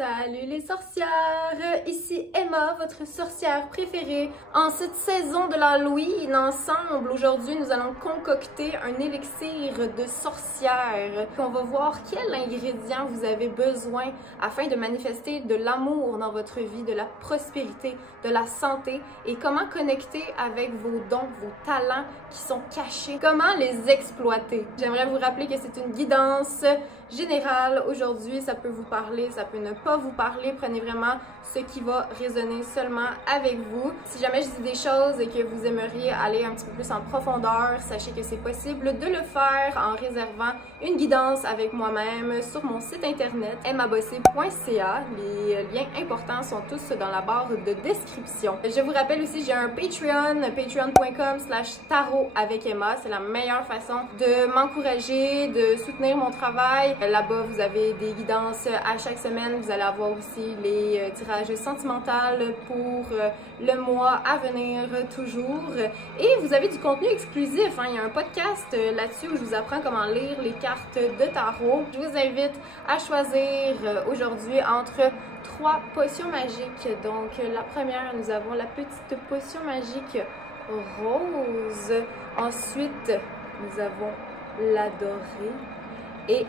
Salut les sorcières! Ici Emma, votre sorcière préférée. En cette saison de l'Halloween, ensemble, aujourd'hui, nous allons concocter un élixir de sorcière. On va voir quel ingrédient vous avez besoin afin de manifester de l'amour dans votre vie, de la prospérité, de la santé et comment connecter avec vos dons, vos talents qui sont cachés. Comment les exploiter. J'aimerais vous rappeler que c'est une guidance générale. Aujourd'hui, ça peut vous parler, ça peut ne pas vous parler. Prenez vraiment ce qui va résonner seulement avec vous. Si jamais je dis des choses et que vous aimeriez aller un petit peu plus en profondeur, sachez que c'est possible de le faire en réservant une guidance avec moi-même sur mon site internet emmabossé.ca. Les liens importants sont tous dans la barre de description. Je vous rappelle aussi, j'ai un Patreon, patreon.com/tarot avec Emma. C'est la meilleure façon de m'encourager, de soutenir mon travail. Là-bas, vous avez des guidances à chaque semaine. Vous allez avoir aussi les tirages sentimentaux pour le mois à venir toujours. Et vous avez du contenu exclusif. Il y a un podcast là-dessus où je vous apprends comment lire les cartes de tarot. Je vous invite à choisir aujourd'hui entre 3 potions magiques. Donc, la première, nous avons la petite potion magique rose. Ensuite, nous avons la dorée. Et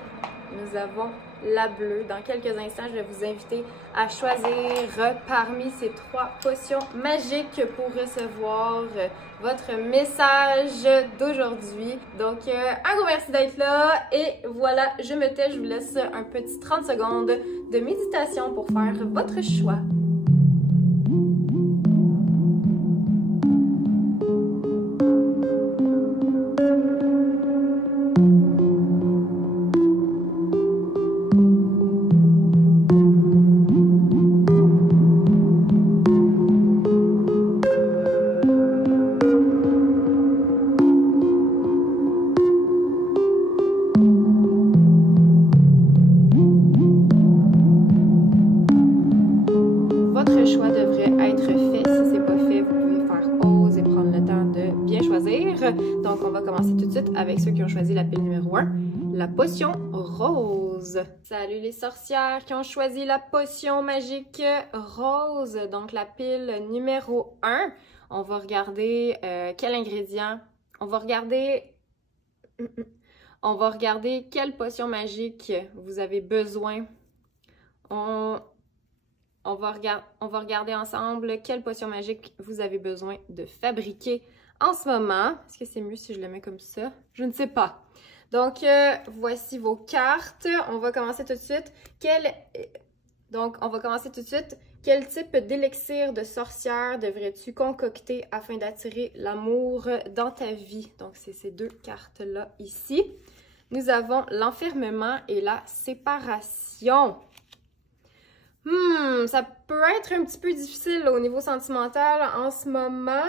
nous avons la bleue. Dans quelques instants, je vais vous inviter à choisir parmi ces 3 potions magiques pour recevoir votre message d'aujourd'hui. Donc, un gros merci d'être là. Et voilà, je me tais. Je vous laisse un petit 30 secondes de méditation pour faire votre choix. Votre choix devrait être fait. Si c'est pas fait, vous pouvez faire pause et prendre le temps de bien choisir. Donc, on va commencer tout de suite avec ceux qui ont choisi la pile numéro 1, la potion rose. Salut les sorcières qui ont choisi la potion magique rose. Donc, la pile numéro 1. On va regarder quel ingrédient. On va regarder quelle potion magique vous avez besoin. On va regarder ensemble quelle potion magique vous avez besoin de fabriquer en ce moment. Est-ce que c'est mieux si je le mets comme ça? Je ne sais pas. Donc, voici vos cartes. On va commencer tout de suite. Quel type d'élixir de sorcière devrais-tu concocter afin d'attirer l'amour dans ta vie? Donc, c'est ces 2 cartes-là ici. Nous avons l'enfermement et la séparation. Ça peut être un petit peu difficile au niveau sentimental en ce moment.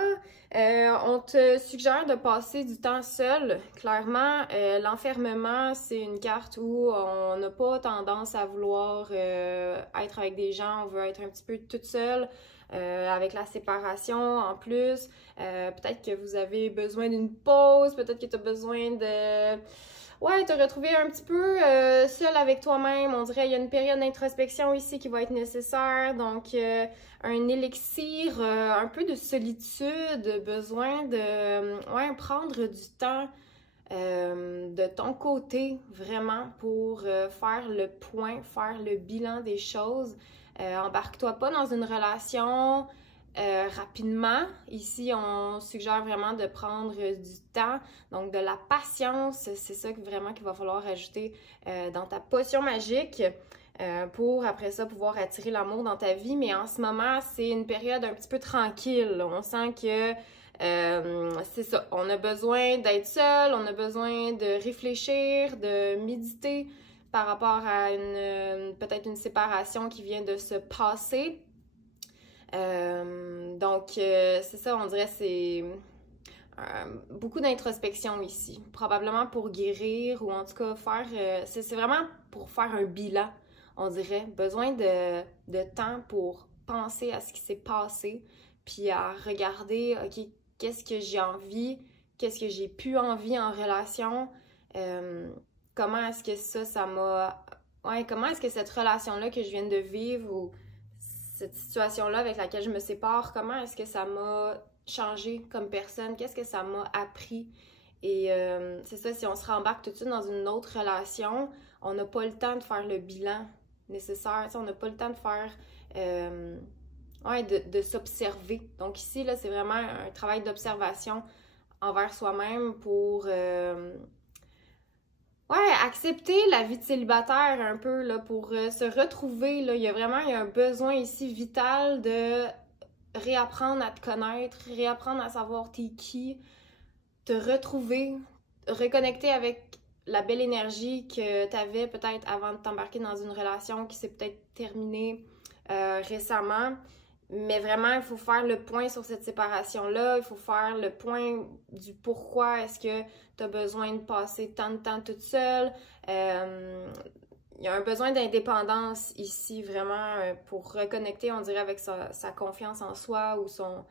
On te suggère de passer du temps seul. Clairement, l'enfermement, c'est une carte où on n'a pas tendance à vouloir être avec des gens. On veut être un petit peu toute seule. Avec la séparation en plus. Peut-être que vous avez besoin d'une pause. Peut-être que tu as besoin de... Ouais, te retrouver un petit peu seul avec toi-même. On dirait qu'il y a une période d'introspection ici qui va être nécessaire. Donc, un élixir, un peu de solitude, besoin de prendre du temps de ton côté, vraiment, pour faire le point, faire le bilan des choses. Embarque-toi pas dans une relation rapidement. Ici, on suggère vraiment de prendre du temps, donc de la patience. C'est ça vraiment qu'il va falloir ajouter dans ta potion magique pour après ça pouvoir attirer l'amour dans ta vie. Mais en ce moment, c'est une période un petit peu tranquille. On sent que c'est ça. On a besoin d'être seul, on a besoin de réfléchir, de méditer par rapport à peut-être une séparation qui vient de se passer. Donc, c'est ça, on dirait c'est beaucoup d'introspection ici. Probablement pour guérir ou en tout cas faire... c'est vraiment pour faire un bilan, on dirait. Besoin de temps pour penser à ce qui s'est passé, puis à regarder, OK, qu'est-ce que j'ai envie, qu'est-ce que j'ai plus envie en relation, comment est-ce que ça m'a ouais, comment est-ce que cette relation-là que je viens de vivre ou cette situation-là avec laquelle je me sépare, comment est-ce que ça m'a changé comme personne? Qu'est-ce que ça m'a appris? Et c'est ça, si on se rembarque tout de suite dans une autre relation, on n'a pas le temps de faire le bilan nécessaire, on n'a pas le temps de faire, ouais, de s'observer. Donc ici, là, c'est vraiment un travail d'observation envers soi-même pour, ouais, accepter la vie de célibataire un peu, là, pour se retrouver, là. Il y a un besoin ici vital de réapprendre à te connaître, réapprendre à savoir t'es qui, te retrouver, reconnecter avec la belle énergie que tu avais peut-être avant de t'embarquer dans une relation qui s'est peut-être terminée récemment. Mais vraiment, il faut faire le point sur cette séparation-là. Il faut faire le point du pourquoi est-ce que tu as besoin de passer tant de temps toute seule. Il y a un besoin d'indépendance ici, vraiment, pour reconnecter, on dirait, avec sa confiance en soi ou son...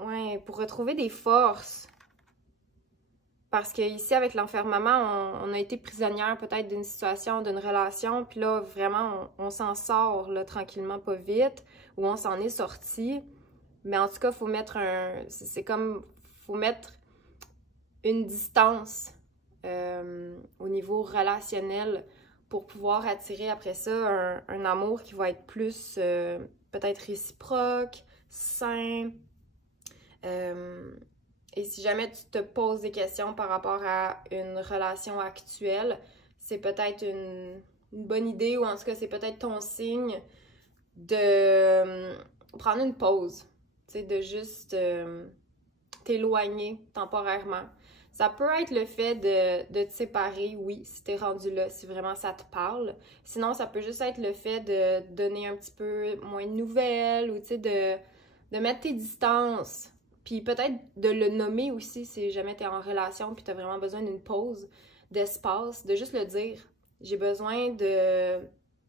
Ouais, pour retrouver des forces. Parce que ici, avec l'enfermement, on a été prisonnière peut-être d'une situation, d'une relation, puis là, vraiment, on s'en sort là, tranquillement, pas vite, ou on s'en est sorti. Mais en tout cas, il faut mettre faut mettre une distance au niveau relationnel pour pouvoir attirer après ça un amour qui va être plus peut-être réciproque, sain. Et si jamais tu te poses des questions par rapport à une relation actuelle, c'est peut-être une bonne idée, ou en tout cas, c'est peut-être ton signe de prendre une pause, tu sais, de juste t'éloigner temporairement. Ça peut être le fait de te séparer, oui, si t'es rendu là, si vraiment ça te parle. Sinon, ça peut juste être le fait de donner un petit peu moins de nouvelles, ou tu sais, de mettre tes distances. Puis peut-être de le nommer aussi si jamais t'es en relation puis t'as vraiment besoin d'une pause, d'espace, de juste le dire. J'ai besoin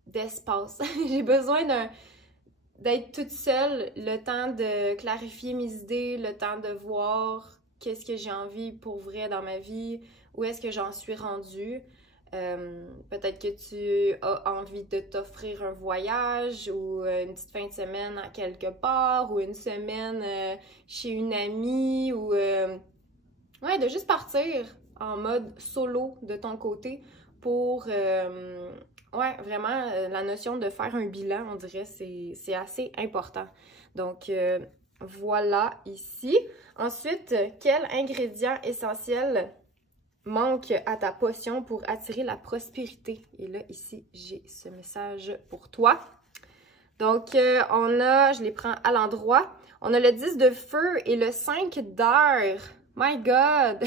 d'espace. J'ai besoin d'être toute seule, le temps de clarifier mes idées, le temps de voir qu'est-ce que j'ai envie pour vrai dans ma vie, où est-ce que j'en suis rendue. Peut-être que tu as envie de t'offrir un voyage ou une petite fin de semaine à quelque part ou une semaine chez une amie ou ouais, de juste partir en mode solo de ton côté pour ouais, vraiment la notion de faire un bilan, on dirait, c'est assez important. Donc voilà ici. Ensuite, quel ingrédient essentiel manque à ta potion pour attirer la prospérité? Et là, ici, j'ai ce message pour toi. Donc, on a, je les prends à l'endroit, on a le 10 de feu et le 5 d'air. My God!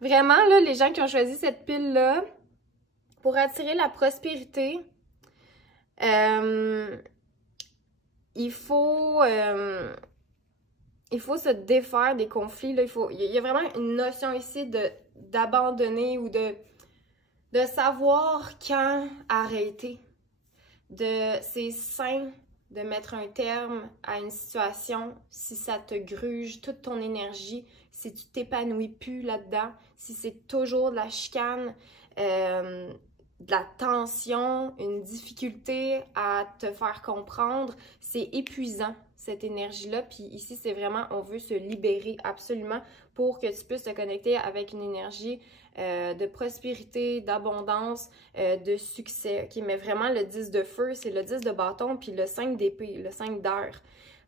Vraiment, là, les gens qui ont choisi cette pile-là, pour attirer la prospérité, il faut se défaire des conflits. Là. Il y a vraiment une notion ici d'abandonner ou de savoir quand arrêter. C'est sain de mettre un terme à une situation si ça te gruge toute ton énergie, si tu t'épanouis plus là-dedans, si c'est toujours de la chicane, de la tension, une difficulté à te faire comprendre. C'est épuisant, cette énergie-là. Puis ici, c'est vraiment, on veut se libérer absolument pour que tu puisses te connecter avec une énergie de prospérité, d'abondance, de succès. Okay? Mais vraiment, le 10 de feu, c'est le 10 de bâton, puis le 5 d'épée, le 5 d'air.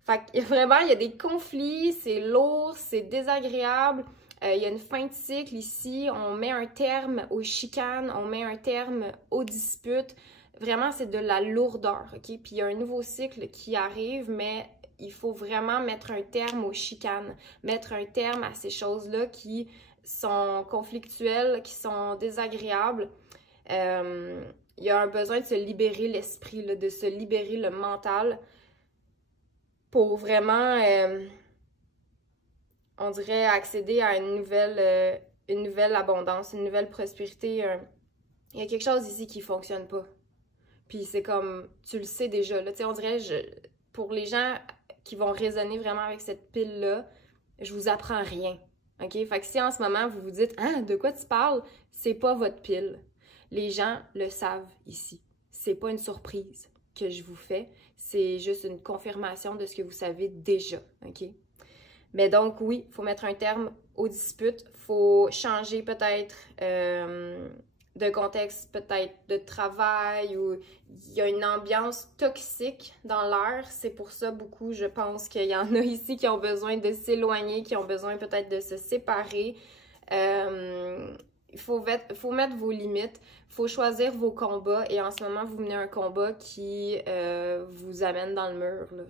Fait que vraiment, il y a des conflits, c'est lourd, c'est désagréable. Il y a une fin de cycle ici, on met un terme aux chicanes, on met un terme aux disputes. Vraiment, c'est de la lourdeur, OK? Puis il y a un nouveau cycle qui arrive, mais il faut vraiment mettre un terme aux chicanes, mettre un terme à ces choses-là qui sont conflictuelles, qui sont désagréables. Il y a un besoin de se libérer l'esprit, de se libérer le mental pour vraiment... on dirait accéder à une nouvelle abondance, une nouvelle prospérité. Il y a quelque chose ici qui ne fonctionne pas. Puis c'est comme, tu le sais déjà. Là, on dirait, pour les gens qui vont résonner vraiment avec cette pile-là, je vous apprends rien. OK? Fait que si en ce moment, vous vous dites « Ah, de quoi tu parles? » C'est pas votre pile. Les gens le savent ici. C'est pas une surprise que je vous fais, c'est juste une confirmation de ce que vous savez déjà, OK? Mais donc, oui, il faut mettre un terme aux disputes, il faut changer peut-être de contexte, peut-être de travail, ou il y a une ambiance toxique dans l'air. C'est pour ça, beaucoup, je pense qu'il y en a ici qui ont besoin de s'éloigner, qui ont besoin peut-être de se séparer. Il faut mettre vos limites, il faut choisir vos combats, et en ce moment, vous menez un combat qui vous amène dans le mur, là.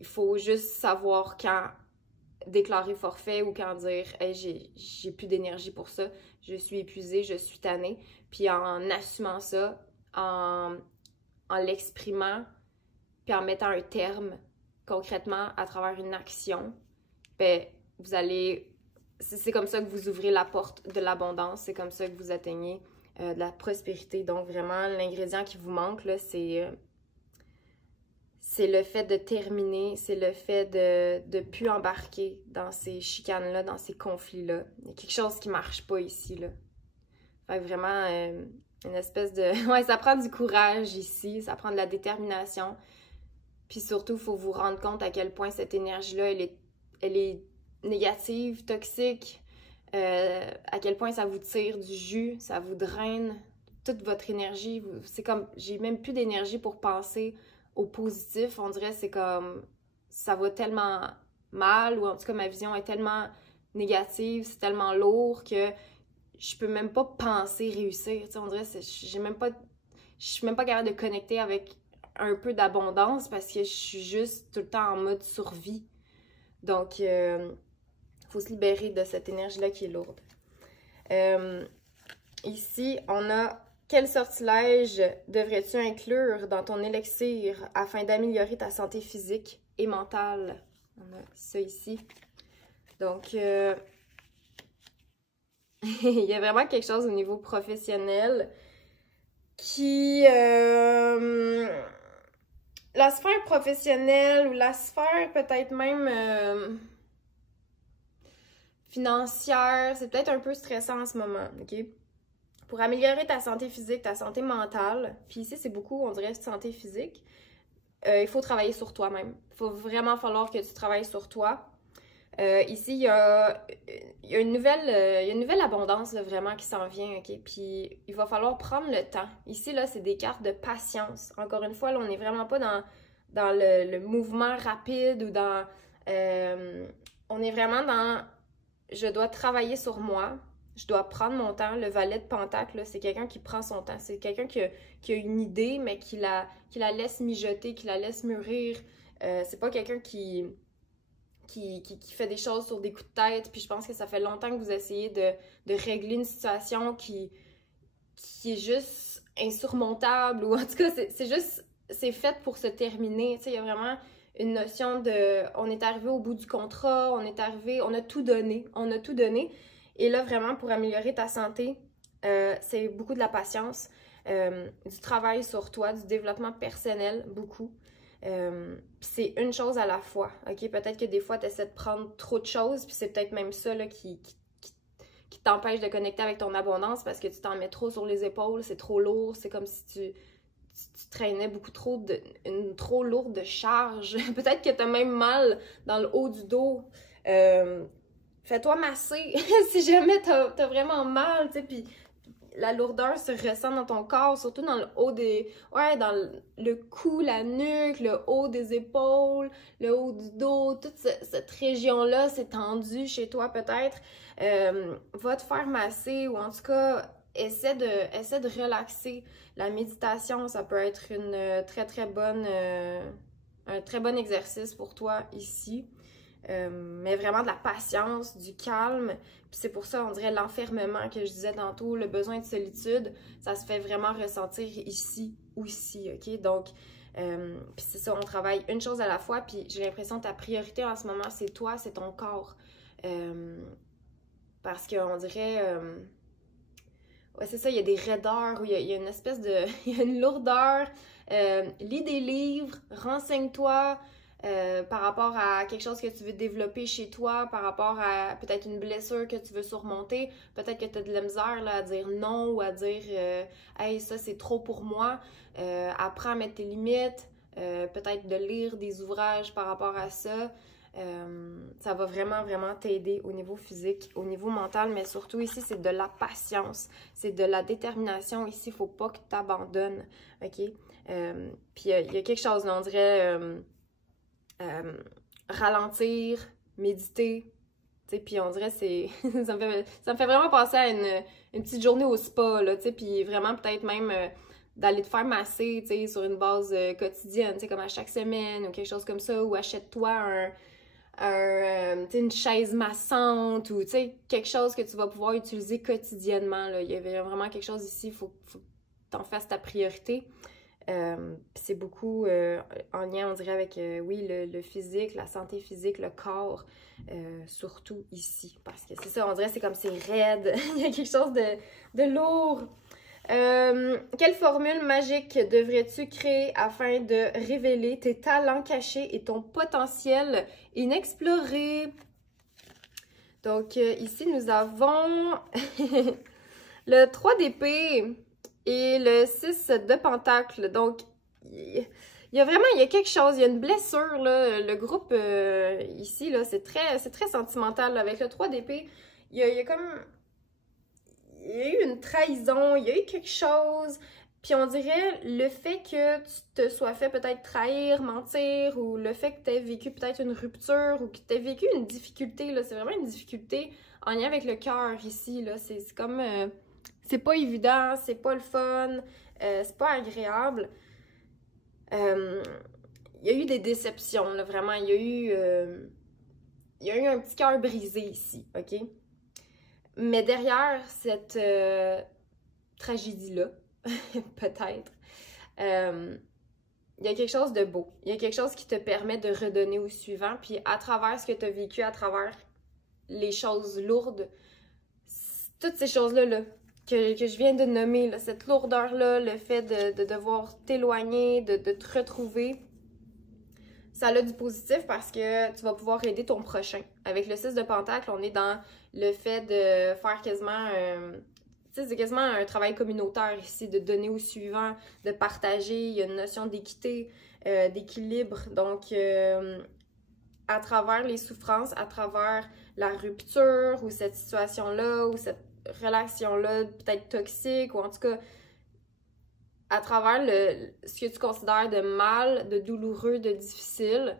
Il faut juste savoir quand déclarer forfait ou quand dire hey, j'ai plus d'énergie pour ça, je suis épuisée, je suis tannée. Puis en assumant ça, en l'exprimant, puis en mettant un terme concrètement à travers une action, ben vous allez. C'est comme ça que vous ouvrez la porte de l'abondance, c'est comme ça que vous atteignez de la prospérité. Donc vraiment, l'ingrédient qui vous manque, là, c'est le fait de terminer, c'est le fait de plus embarquer dans ces chicanes-là, dans ces conflits-là. Il y a quelque chose qui marche pas ici, là. Fait que vraiment, une espèce de... Ouais, ça prend du courage ici, ça prend de la détermination. Puis surtout, il faut vous rendre compte à quel point cette énergie-là, elle est négative, toxique, à quel point ça vous tire du jus, ça vous draine toute votre énergie. C'est comme, j'ai même plus d'énergie pour penser au positif. On dirait c'est comme, ça va tellement mal, ou en tout cas ma vision est tellement négative, c'est tellement lourd que je peux même pas penser réussir. Tu sais, on dirait, je suis même pas capable de connecter avec un peu d'abondance parce que je suis juste tout le temps en mode survie. Donc, faut se libérer de cette énergie-là qui est lourde. Ici, on a quel sortilège devrais-tu inclure dans ton élixir afin d'améliorer ta santé physique et mentale? On a ça ici. Donc, il y a vraiment quelque chose au niveau professionnel qui... la sphère professionnelle ou la sphère peut-être même... financière, c'est peut-être un peu stressant en ce moment, OK? Pour améliorer ta santé physique, ta santé mentale, puis ici, c'est beaucoup, on dirait, santé physique, il faut travailler sur toi-même. Il faut vraiment falloir que tu travailles sur toi. Ici, il y a une nouvelle abondance, là, vraiment, qui s'en vient, OK? Puis, il va falloir prendre le temps. Ici, là, c'est des cartes de patience. Encore une fois, là, on n'est vraiment pas dans le mouvement rapide ou dans... on est vraiment dans... Je dois travailler sur moi, je dois prendre mon temps. Le valet de Pentacle, c'est quelqu'un qui prend son temps. C'est quelqu'un qui a une idée, mais qui la laisse mijoter, qui la laisse mûrir. C'est pas quelqu'un qui fait des choses sur des coups de tête. Puis je pense que ça fait longtemps que vous essayez de régler une situation qui est juste insurmontable. Ou en tout cas, c'est fait pour se terminer. Tu sais, il y a vraiment... une notion de, on est arrivé au bout du contrat, on a tout donné, Et là, vraiment, pour améliorer ta santé, c'est beaucoup de la patience, du travail sur toi, du développement personnel, beaucoup. C'est une chose à la fois, OK? Peut-être que des fois, tu essaies de prendre trop de choses, puis c'est peut-être même ça là, qui t'empêche de connecter avec ton abondance parce que tu t'en mets trop sur les épaules, c'est trop lourd, c'est comme si tu traînais beaucoup une trop lourde charge. Peut-être que t'as même mal dans le haut du dos. Fais-toi masser si jamais t'as vraiment mal, tu sais, puis la lourdeur se ressent dans ton corps, surtout dans le haut dans le cou, la nuque, le haut des épaules, le haut du dos, toute cette région-là, c'est tendu chez toi peut-être. Va te faire masser, ou en tout cas, essaie de relaxer. La méditation, ça peut être une très bonne, un très bon exercice pour toi ici. Mais vraiment de la patience, du calme. Puis c'est pour ça, on dirait l'enfermement que je disais tantôt, le besoin de solitude, ça se fait vraiment ressentir ici ou ici, OK? Donc, puis c'est ça, on travaille une chose à la fois, puis j'ai l'impression que ta priorité en ce moment, c'est toi, c'est ton corps. Parce qu'on dirait... ouais, c'est ça, il y a des raideurs, il y a une espèce de... il y a une lourdeur. Lis des livres, renseigne-toi, par rapport à quelque chose que tu veux développer chez toi, par rapport à peut-être une blessure que tu veux surmonter. Peut-être que tu as de la misère là, à dire non ou à dire hey, ça c'est trop pour moi. Apprends à mettre tes limites. Peut-être de lire des ouvrages par rapport à ça. Ça va vraiment t'aider au niveau physique, au niveau mental, mais surtout ici, c'est de la patience, c'est de la détermination. Ici, il ne faut pas que tu abandonnes, OK? Puis il y a quelque chose, là, on dirait ralentir, méditer, tu sais, puis on dirait c'est ça me fait vraiment penser à une petite journée au spa, là, tu sais, puis vraiment peut-être même d'aller te faire masser, tu sais, sur une base quotidienne, tu sais, comme à chaque semaine ou quelque chose comme ça, ou achète-toi une chaise massante ou quelque chose que tu vas pouvoir utiliser quotidiennement. Là. Il y avait vraiment quelque chose ici, il faut que tu en fasses ta priorité. C'est beaucoup en lien, on dirait, avec oui, le physique, la santé physique, le corps, surtout ici. Parce que c'est ça, on dirait c'est comme c'est raide. Il y a quelque chose de lourd. Quelle formule magique devrais-tu créer afin de révéler tes talents cachés et ton potentiel inexploré? Donc, ici, nous avons le 3 d'épée et le 6 de pentacle. Donc, il y a quelque chose, il y a une blessure, là. Le groupe, ici, là, c'est très sentimental. Là. Avec le 3 d'épée, il y a comme... Il y a eu une trahison, il y a eu quelque chose, puis on dirait le fait que tu te sois fait peut-être trahir, mentir, ou le fait que tu aies vécu peut-être une rupture, ou que tu aies vécu une difficulté, là, c'est vraiment une difficulté en lien avec le cœur ici, là, c'est comme, c'est pas évident, c'est pas le fun, c'est pas agréable. Il y a eu des déceptions, là, vraiment, il y a eu un petit cœur brisé ici, ok? Mais derrière cette tragédie-là, peut-être, il y a quelque chose de beau. Il y a quelque chose qui te permet de redonner au suivant. Puis à travers ce que tu as vécu, à travers les choses lourdes, toutes ces choses-là là, que je viens de nommer, là, cette lourdeur-là, le fait de devoir t'éloigner, de te retrouver, ça a du positif parce que tu vas pouvoir aider ton prochain. Avec le 6 de pentacle, on est dans le fait de faire quasiment... tu sais, c'est quasiment un travail communautaire ici, de donner au suivant, de partager. Il y a une notion d'équité, d'équilibre. Donc, à travers les souffrances, à travers la rupture ou cette situation-là ou cette relation-là peut-être toxique ou en tout cas... à travers ce que tu considères de mal, de douloureux, de difficile,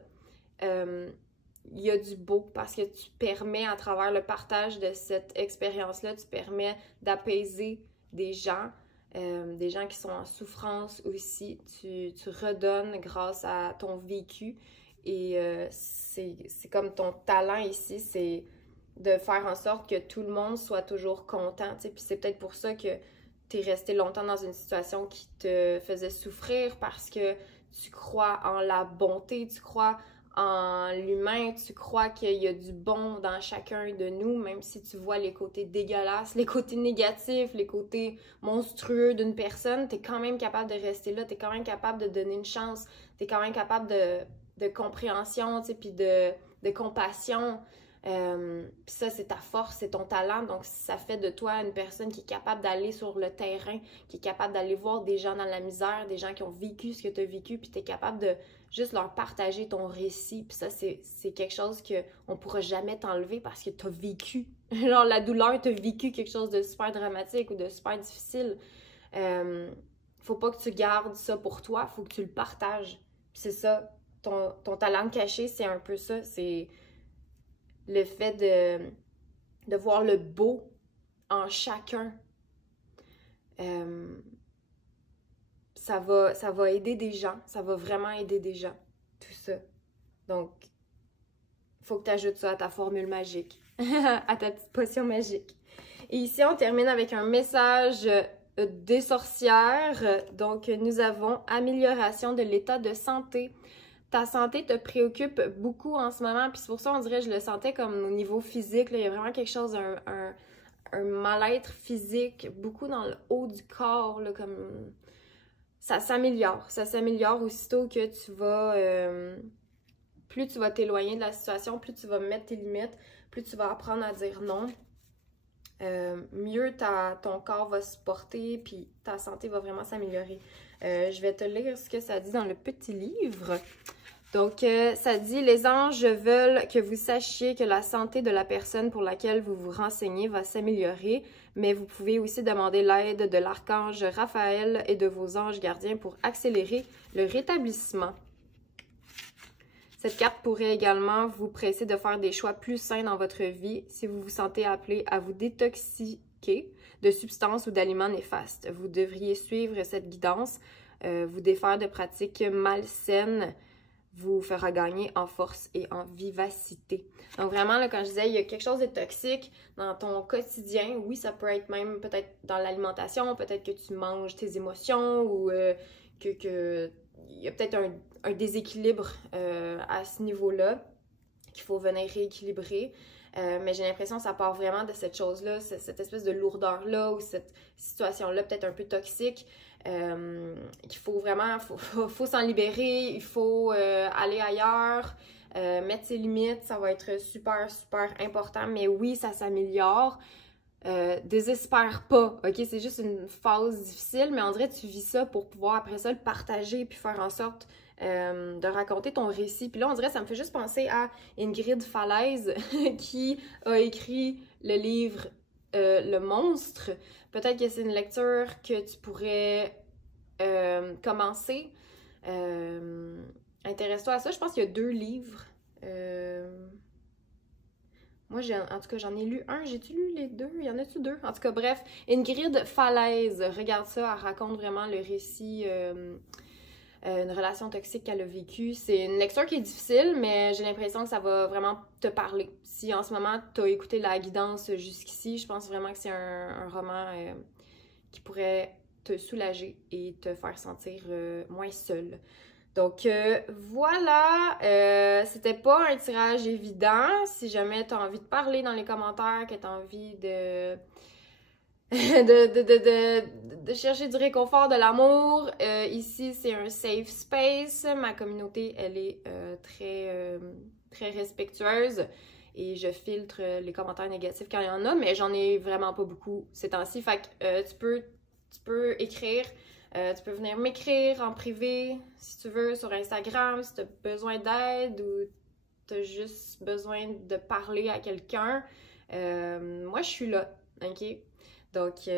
il y a du beau parce que tu permets à travers le partage de cette expérience-là, tu permets d'apaiser des gens qui sont en souffrance aussi. Tu redonnes grâce à ton vécu et c'est comme ton talent ici, c'est de faire en sorte que tout le monde soit toujours content. Puis c'est peut-être pour ça que t'es resté longtemps dans une situation qui te faisait souffrir parce que tu crois en la bonté, tu crois en l'humain, tu crois qu'il y a du bon dans chacun de nous, même si tu vois les côtés dégueulasses, les côtés négatifs, les côtés monstrueux d'une personne, t'es quand même capable de rester là, t'es quand même capable de donner une chance, t'es quand même capable de compréhension, tu sais, puis de compassion. Puis ça, c'est ta force, c'est ton talent, donc ça fait de toi une personne qui est capable d'aller sur le terrain, qui est capable d'aller voir des gens dans la misère, des gens qui ont vécu ce que tu as vécu, puis tu es capable de juste leur partager ton récit. Puis ça, c'est quelque chose qu'on ne pourra jamais t'enlever parce que tu as vécu. Genre, la douleur, tu as vécu quelque chose de super dramatique ou de super difficile. Faut pas que tu gardes ça pour toi, faut que tu le partages. Puis c'est ça, ton talent caché, c'est un peu ça, c'est le fait de voir le beau en chacun. Ça va aider des gens, ça va vraiment aider des gens, tout ça. Donc, il faut que tu ajoutes ça à ta formule magique, à ta petite potion magique. Et ici, on termine avec un message des sorcières. Donc, nous avons amélioration de l'état de santé. Ta santé te préoccupe beaucoup en ce moment, puis c'est pour ça, on dirait, je le sentais comme au niveau physique, là, il y a vraiment quelque chose, un mal-être physique, beaucoup dans le haut du corps, là, comme... Ça s'améliore aussitôt que tu vas plus tu vas t'éloigner de la situation, plus tu vas mettre tes limites, plus tu vas apprendre à dire non, mieux ton corps va se porter, puis ta santé va vraiment s'améliorer. Je vais te lire ce que ça dit dans le petit livre. Donc, ça dit « Les anges veulent que vous sachiez que la santé de la personne pour laquelle vous vous renseignez va s'améliorer, mais vous pouvez aussi demander l'aide de l'archange Raphaël et de vos anges gardiens pour accélérer le rétablissement. » Cette carte pourrait également vous presser de faire des choix plus sains dans votre vie si vous vous sentez appelé à vous détoxiquer de substances ou d'aliments néfastes. Vous devriez suivre cette guidance, vous défaire de pratiques malsaines, vous fera gagner en force et en vivacité. Donc vraiment, là, quand je disais, il y a quelque chose de toxique dans ton quotidien. Oui, ça peut être même peut-être dans l'alimentation, peut-être que tu manges tes émotions ou il y a peut-être un déséquilibre à ce niveau-là qu'il faut venir rééquilibrer. Mais j'ai l'impression que ça part vraiment de cette chose-là, cette espèce de lourdeur-là ou cette situation-là peut-être un peu toxique. Qu'il faut vraiment, faut s'en libérer, il faut aller ailleurs, mettre ses limites, ça va être super, super important. Mais oui, ça s'améliore. Désespère pas, ok? C'est juste une phase difficile, mais on dirait que tu vis ça pour pouvoir après ça le partager puis faire en sorte de raconter ton récit. Puis là, on dirait ça me fait juste penser à Ingrid Falaise qui a écrit le livre Le Monstre. Peut-être que c'est une lecture que tu pourrais commencer. Intéresse-toi à ça. Je pense qu'il y a 2 livres. Moi, en tout cas, j'en ai lu un. J'ai-tu lu les 2? Il y en a-tu 2? En tout cas, bref. Ingrid Falaise. Regarde ça. Elle raconte vraiment le récit... une relation toxique qu'elle a vécue. C'est une lecture qui est difficile, mais j'ai l'impression que ça va vraiment te parler. Si en ce moment, tu as écouté la guidance jusqu'ici, je pense vraiment que c'est un roman qui pourrait te soulager et te faire sentir moins seule. Donc voilà, c'était pas un tirage évident. Si jamais tu as envie de parler dans les commentaires, que tu as envie de chercher du réconfort, de l'amour. Ici, c'est un safe space. Ma communauté, elle est très respectueuse et je filtre les commentaires négatifs quand il y en a, mais j'en ai vraiment pas beaucoup ces temps-ci. Fait que tu peux écrire, tu peux venir m'écrire en privé si tu veux sur Instagram, si tu as besoin d'aide ou tu as juste besoin de parler à quelqu'un. Moi, je suis là, ok? Donc,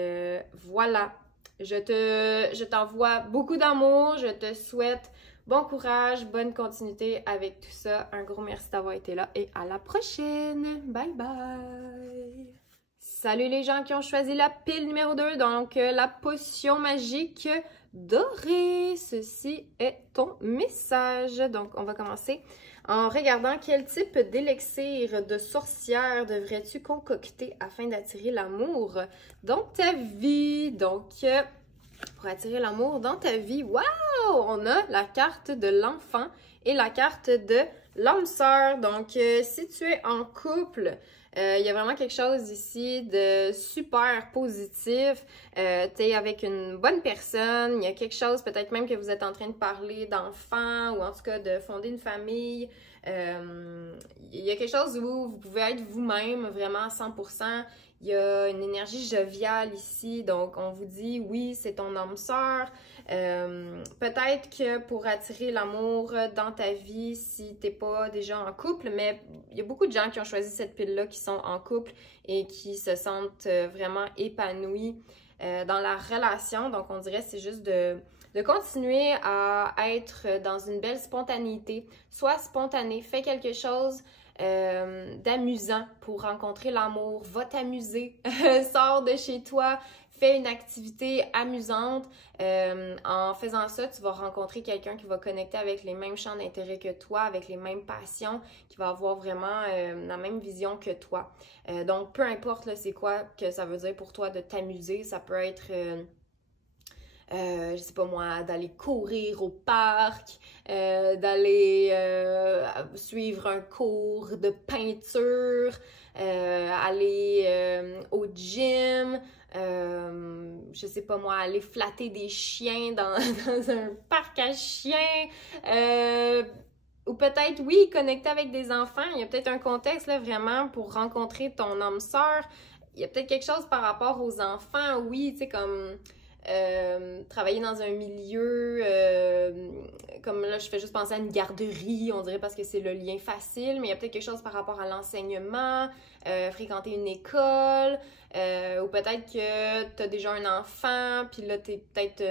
voilà. Je t'envoie beaucoup d'amour. Je te souhaite bon courage, bonne continuité avec tout ça. Un gros merci d'avoir été là et à la prochaine. Bye bye! Salut les gens qui ont choisi la pile numéro 2, donc la potion magique dorée. Ceci est ton message. Donc, on va commencer en regardant quel type d'élixir de sorcière devrais-tu concocter afin d'attirer l'amour dans ta vie. Donc, pour attirer l'amour dans ta vie, waouh! On a la carte de l'enfant et la carte de l'âme sœur. Donc, si tu es en couple, il y a vraiment quelque chose ici de super positif. Tu es avec une bonne personne. Il y a quelque chose, peut-être même que vous êtes en train de parler d'enfants ou en tout cas de fonder une famille. Il y a quelque chose où vous pouvez être vous-même vraiment à 100%. Il y a une énergie joviale ici. Donc, on vous dit, oui, c'est ton âme sœur. Peut-être que pour attirer l'amour dans ta vie, si t'es pas déjà en couple, mais il y a beaucoup de gens qui ont choisi cette pile-là qui sont en couple et qui se sentent vraiment épanouis dans la relation. Donc, on dirait que c'est juste de continuer à être dans une belle spontanéité. Sois spontané, fais quelque chose d'amusant pour rencontrer l'amour. Va t'amuser, sors de chez toi, fais une activité amusante. En faisant ça, tu vas rencontrer quelqu'un qui va connecter avec les mêmes champs d'intérêt que toi, avec les mêmes passions, qui va avoir vraiment la même vision que toi. Donc, peu importe c'est quoi que ça veut dire pour toi de t'amuser, ça peut être... je sais pas moi, d'aller courir au parc, d'aller suivre un cours de peinture, aller au gym, je sais pas moi, aller flatter des chiens dans un parc à chiens, ou peut-être, oui, connecter avec des enfants. Il y a peut-être un contexte, là, vraiment, pour rencontrer ton âme sœur. Il y a peut-être quelque chose par rapport aux enfants, oui, tu sais, comme travailler dans un milieu, comme là, je fais juste penser à une garderie, on dirait parce que c'est le lien facile, mais il y a peut-être quelque chose par rapport à l'enseignement, fréquenter une école, ou peut-être que tu as déjà un enfant, puis là, tu es peut-être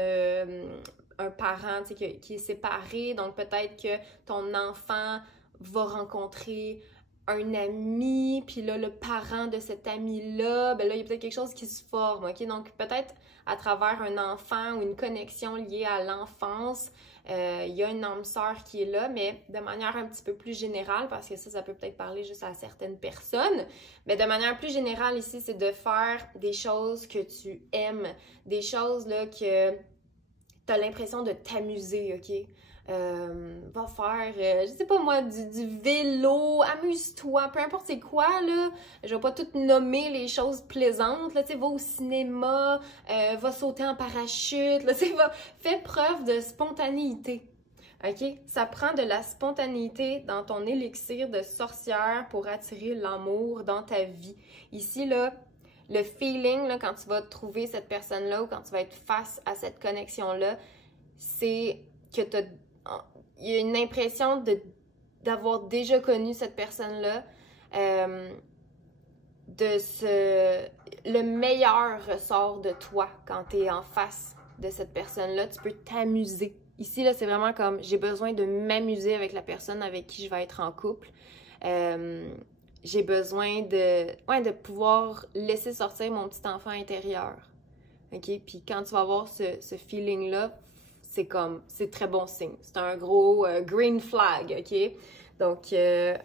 un parent, tu sais, qui est séparé, donc peut-être que ton enfant va rencontrer un ami, puis là, le parent de cet ami-là, ben là, il y a peut-être quelque chose qui se forme, OK? Donc, peut-être à travers un enfant ou une connexion liée à l'enfance, il y a une âme sœur qui est là, mais de manière un petit peu plus générale, parce que ça peut peut-être parler juste à certaines personnes, mais de manière plus générale ici, c'est de faire des choses que tu aimes, des choses là que tu as l'impression de t'amuser, OK? Va faire, je sais pas moi, du vélo, amuse-toi, peu importe c'est quoi, là. Je vais pas tout nommer les choses plaisantes, là, tu sais, va au cinéma, va sauter en parachute, là, tu sais, fais preuve de spontanéité, OK? Ça prend de la spontanéité dans ton élixir de sorcière pour attirer l'amour dans ta vie. Ici, là, le feeling, là, quand tu vas trouver cette personne-là ou quand tu vas être face à cette connexion-là, c'est que il y a une impression d'avoir déjà connu cette personne-là, le meilleur ressort de toi quand tu es en face de cette personne-là. Tu peux t'amuser. Ici, là, c'est vraiment comme j'ai besoin de m'amuser avec la personne avec qui je vais être en couple. J'ai besoin de pouvoir laisser sortir mon petit enfant intérieur. OK? Puis quand tu vas avoir ce feeling-là, c'est très bon signe. C'est un gros green flag, OK? Donc,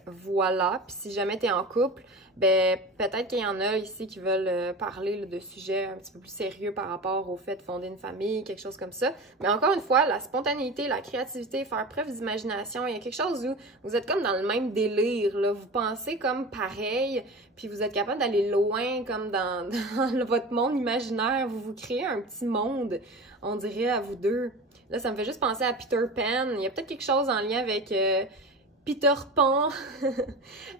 voilà. Puis si jamais tu es en couple, ben peut-être qu'il y en a ici qui veulent parler là, de sujets un petit peu plus sérieux par rapport au fait de fonder une famille, quelque chose comme ça. Mais encore une fois, la spontanéité, la créativité, faire preuve d'imagination, il y a quelque chose où vous êtes comme dans le même délire, là. Vous pensez comme pareil, puis vous êtes capable d'aller loin comme dans votre monde imaginaire. Vous vous créez un petit monde, on dirait, à vous deux. Là, ça me fait juste penser à Peter Pan. Il y a peut-être quelque chose en lien avec Peter Pan,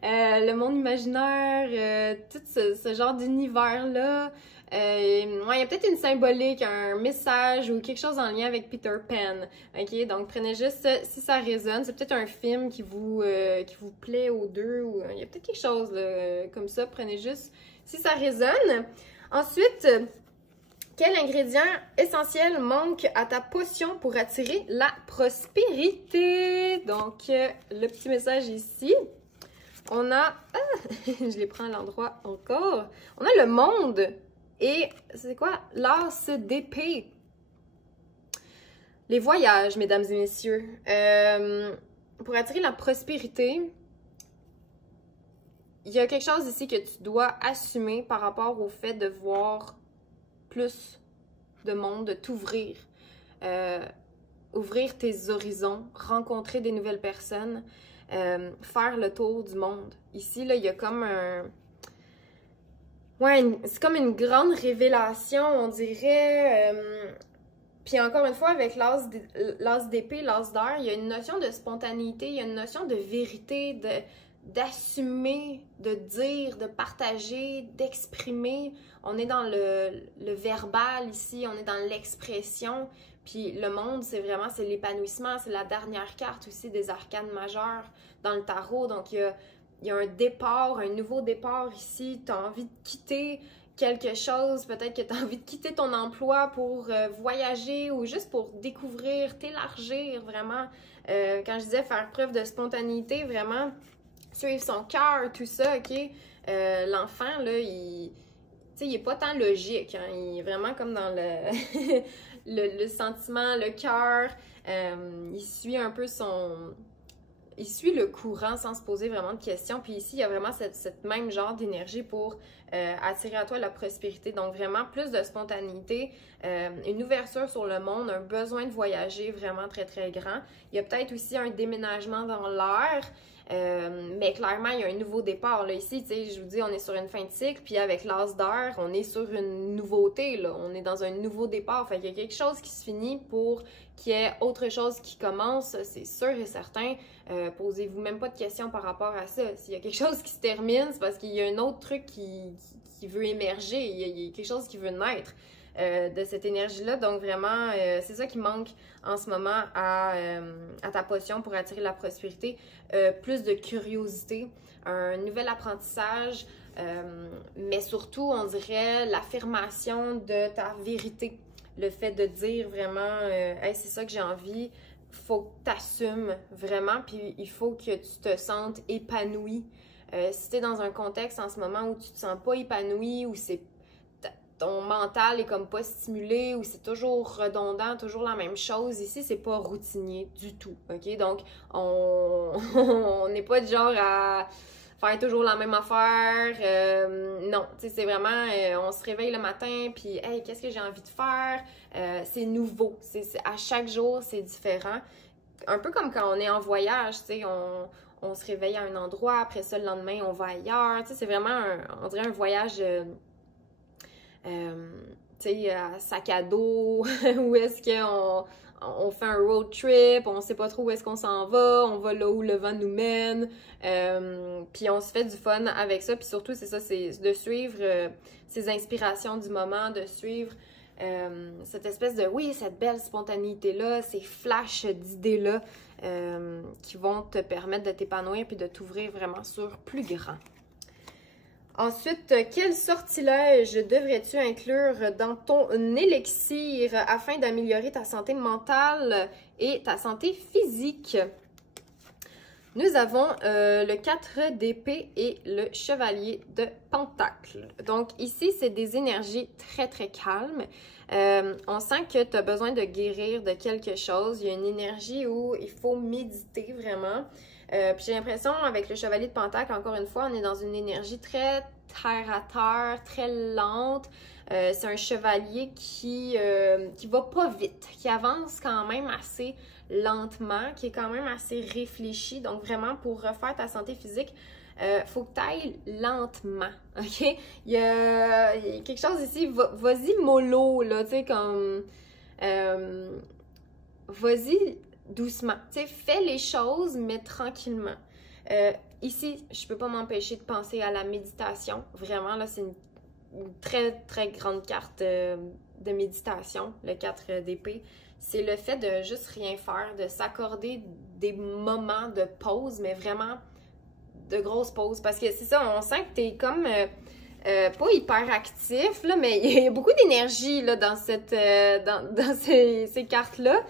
le monde imaginaire, tout ce genre d'univers-là. Ouais, il y a peut-être une symbolique, un message ou quelque chose en lien avec Peter Pan. OK? Donc, prenez juste si ça résonne. C'est peut-être un film qui vous plaît aux deux. Ou il y a peut-être quelque chose là, comme ça. Prenez juste si ça résonne. Ensuite, quel ingrédient essentiel manque à ta potion pour attirer la prospérité? Donc, le petit message ici. On a... je les prends à l'endroit encore. On a le monde. Et c'est quoi? L'as d'épée. Les voyages, mesdames et messieurs. Pour attirer la prospérité, il y a quelque chose ici que tu dois assumer par rapport au fait de voir plus de monde, de t'ouvrir, ouvrir tes horizons, rencontrer des nouvelles personnes, faire le tour du monde. Ici, là, il y a comme un... Ouais, c'est comme une grande révélation, on dirait. Puis encore une fois, avec l'as d'épée, l'as d'or, il y a une notion de spontanéité, il y a une notion de vérité, d'assumer, de dire, de partager, d'exprimer. On est dans le verbal ici, on est dans l'expression. Puis le monde, c'est l'épanouissement, c'est la dernière carte aussi des arcanes majeures dans le tarot. Donc il y a un départ, un nouveau départ ici. Tu as envie de quitter quelque chose, peut-être que tu as envie de quitter ton emploi pour voyager ou juste pour découvrir, t'élargir vraiment. Quand je disais faire preuve de spontanéité, vraiment suivre son cœur, tout ça, OK? L'enfant, là, il est pas tant logique, hein? Il est vraiment comme dans le sentiment, le cœur. Il suit un peu il suit le courant sans se poser vraiment de questions. Puis ici, il y a vraiment cette même genre d'énergie pour attirer à toi la prospérité. Donc vraiment, plus de spontanéité, une ouverture sur le monde, un besoin de voyager vraiment très, très grand. Il y a peut-être aussi un déménagement dans l'air. Mais clairement, il y a un nouveau départ. Là. Ici, je vous dis, on est sur une fin de cycle, puis avec l'as d'air, on est sur une nouveauté. Là. On est dans un nouveau départ. Fait qu'il y a quelque chose qui se finit pour qu'il y ait autre chose qui commence, c'est sûr et certain. Posez-vous même pas de questions par rapport à ça. S'il y a quelque chose qui se termine, c'est parce qu'il y a un autre truc qui veut émerger. Il y a quelque chose qui veut naître. De cette énergie-là. Donc vraiment, c'est ça qui manque en ce moment à ta potion pour attirer la prospérité. Plus de curiosité, un nouvel apprentissage, mais surtout, on dirait, l'affirmation de ta vérité. Le fait de dire vraiment, hey, c'est ça que j'ai envie, faut que tu assumes vraiment, puis il faut que tu te sentes épanoui. Si tu es dans un contexte en ce moment où tu te sens pas épanoui, où ton mental est comme pas stimulé ou c'est toujours redondant, toujours la même chose. Ici, c'est pas routinier du tout, OK? Donc, on n'est pas du genre à faire toujours la même affaire. Non, tu sais, c'est vraiment, on se réveille le matin, puis, hey, qu'est-ce que j'ai envie de faire? C'est nouveau. À chaque jour, c'est différent. Un peu comme quand on est en voyage, tu sais, on se réveille à un endroit, après ça, le lendemain, on va ailleurs. Tu sais, c'est vraiment, on dirait un voyage... tu sais, sac à dos, où est-ce qu'on fait un road trip, on sait pas trop où est-ce qu'on s'en va, on va là où le vent nous mène, puis on se fait du fun avec ça, puis surtout, c'est ça, c'est de suivre ces inspirations du moment, de suivre cette espèce de, oui, cette belle spontanéité-là, ces flashs d'idées-là qui vont te permettre de t'épanouir puis de t'ouvrir vraiment sur plus grand. Ensuite, quel sortilège devrais-tu inclure dans ton élixir afin d'améliorer ta santé mentale et ta santé physique? Nous avons le 4 d'épée et le chevalier de pentacle. Donc ici, c'est des énergies très, très calmes. On sent que tu as besoin de guérir de quelque chose. Il y a une énergie où il faut méditer vraiment. Puis j'ai l'impression, avec le chevalier de pentacle, encore une fois, on est dans une énergie très terre à terre, très lente. C'est un chevalier qui va pas vite, qui avance quand même assez lentement, qui est quand même assez réfléchi. Donc vraiment, pour refaire ta santé physique, faut que tu ailles lentement, OK? Il y a quelque chose ici, vas-y mollo, là, tu sais, comme... vas-y doucement, tu sais, fais les choses, mais tranquillement. Ici, je peux pas m'empêcher de penser à la méditation. Vraiment, là, c'est une très, très grande carte de méditation, le 4 d'épée. C'est le fait de juste rien faire, de s'accorder des moments de pause, mais vraiment de grosses pauses. Parce que c'est ça, on sent que t'es comme... pas hyper actif, là, mais il y a beaucoup d'énergie là, dans ces cartes-là.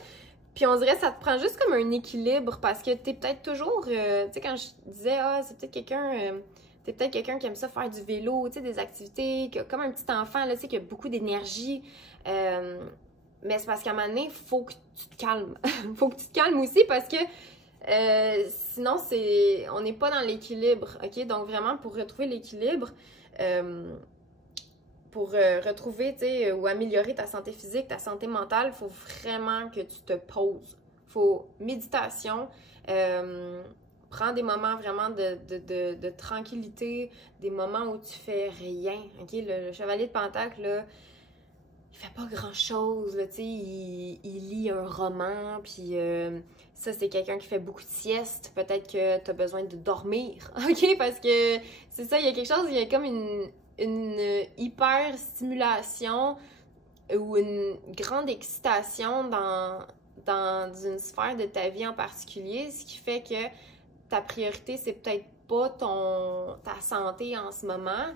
Puis on dirait que ça te prend juste comme un équilibre parce que t'es peut-être toujours... tu sais, quand je disais, c'est peut-être quelqu'un... t'es peut-être quelqu'un qui aime ça faire du vélo, tu sais, des activités, comme un petit enfant, là, tu sais, qui a beaucoup d'énergie. Mais c'est parce qu'à un moment donné, il faut que tu te calmes. Il faut que tu te calmes aussi parce que sinon, on n'est pas dans l'équilibre, OK? Donc vraiment, pour retrouver l'équilibre... pour retrouver, tu sais, ou améliorer ta santé physique, ta santé mentale, il faut vraiment que tu te poses. Il faut méditation, prends des moments vraiment de tranquillité, des moments où tu fais rien, OK? Le chevalier de pentacle, là, il fait pas grand-chose, tu sais, il lit un roman, puis ça, c'est quelqu'un qui fait beaucoup de siestes, peut-être que tu as besoin de dormir, OK? Parce que c'est ça, il y a quelque chose, il y a comme une hyper stimulation ou une grande excitation dans une sphère de ta vie en particulier, ce qui fait que ta priorité, c'est peut-être pas ta santé en ce moment.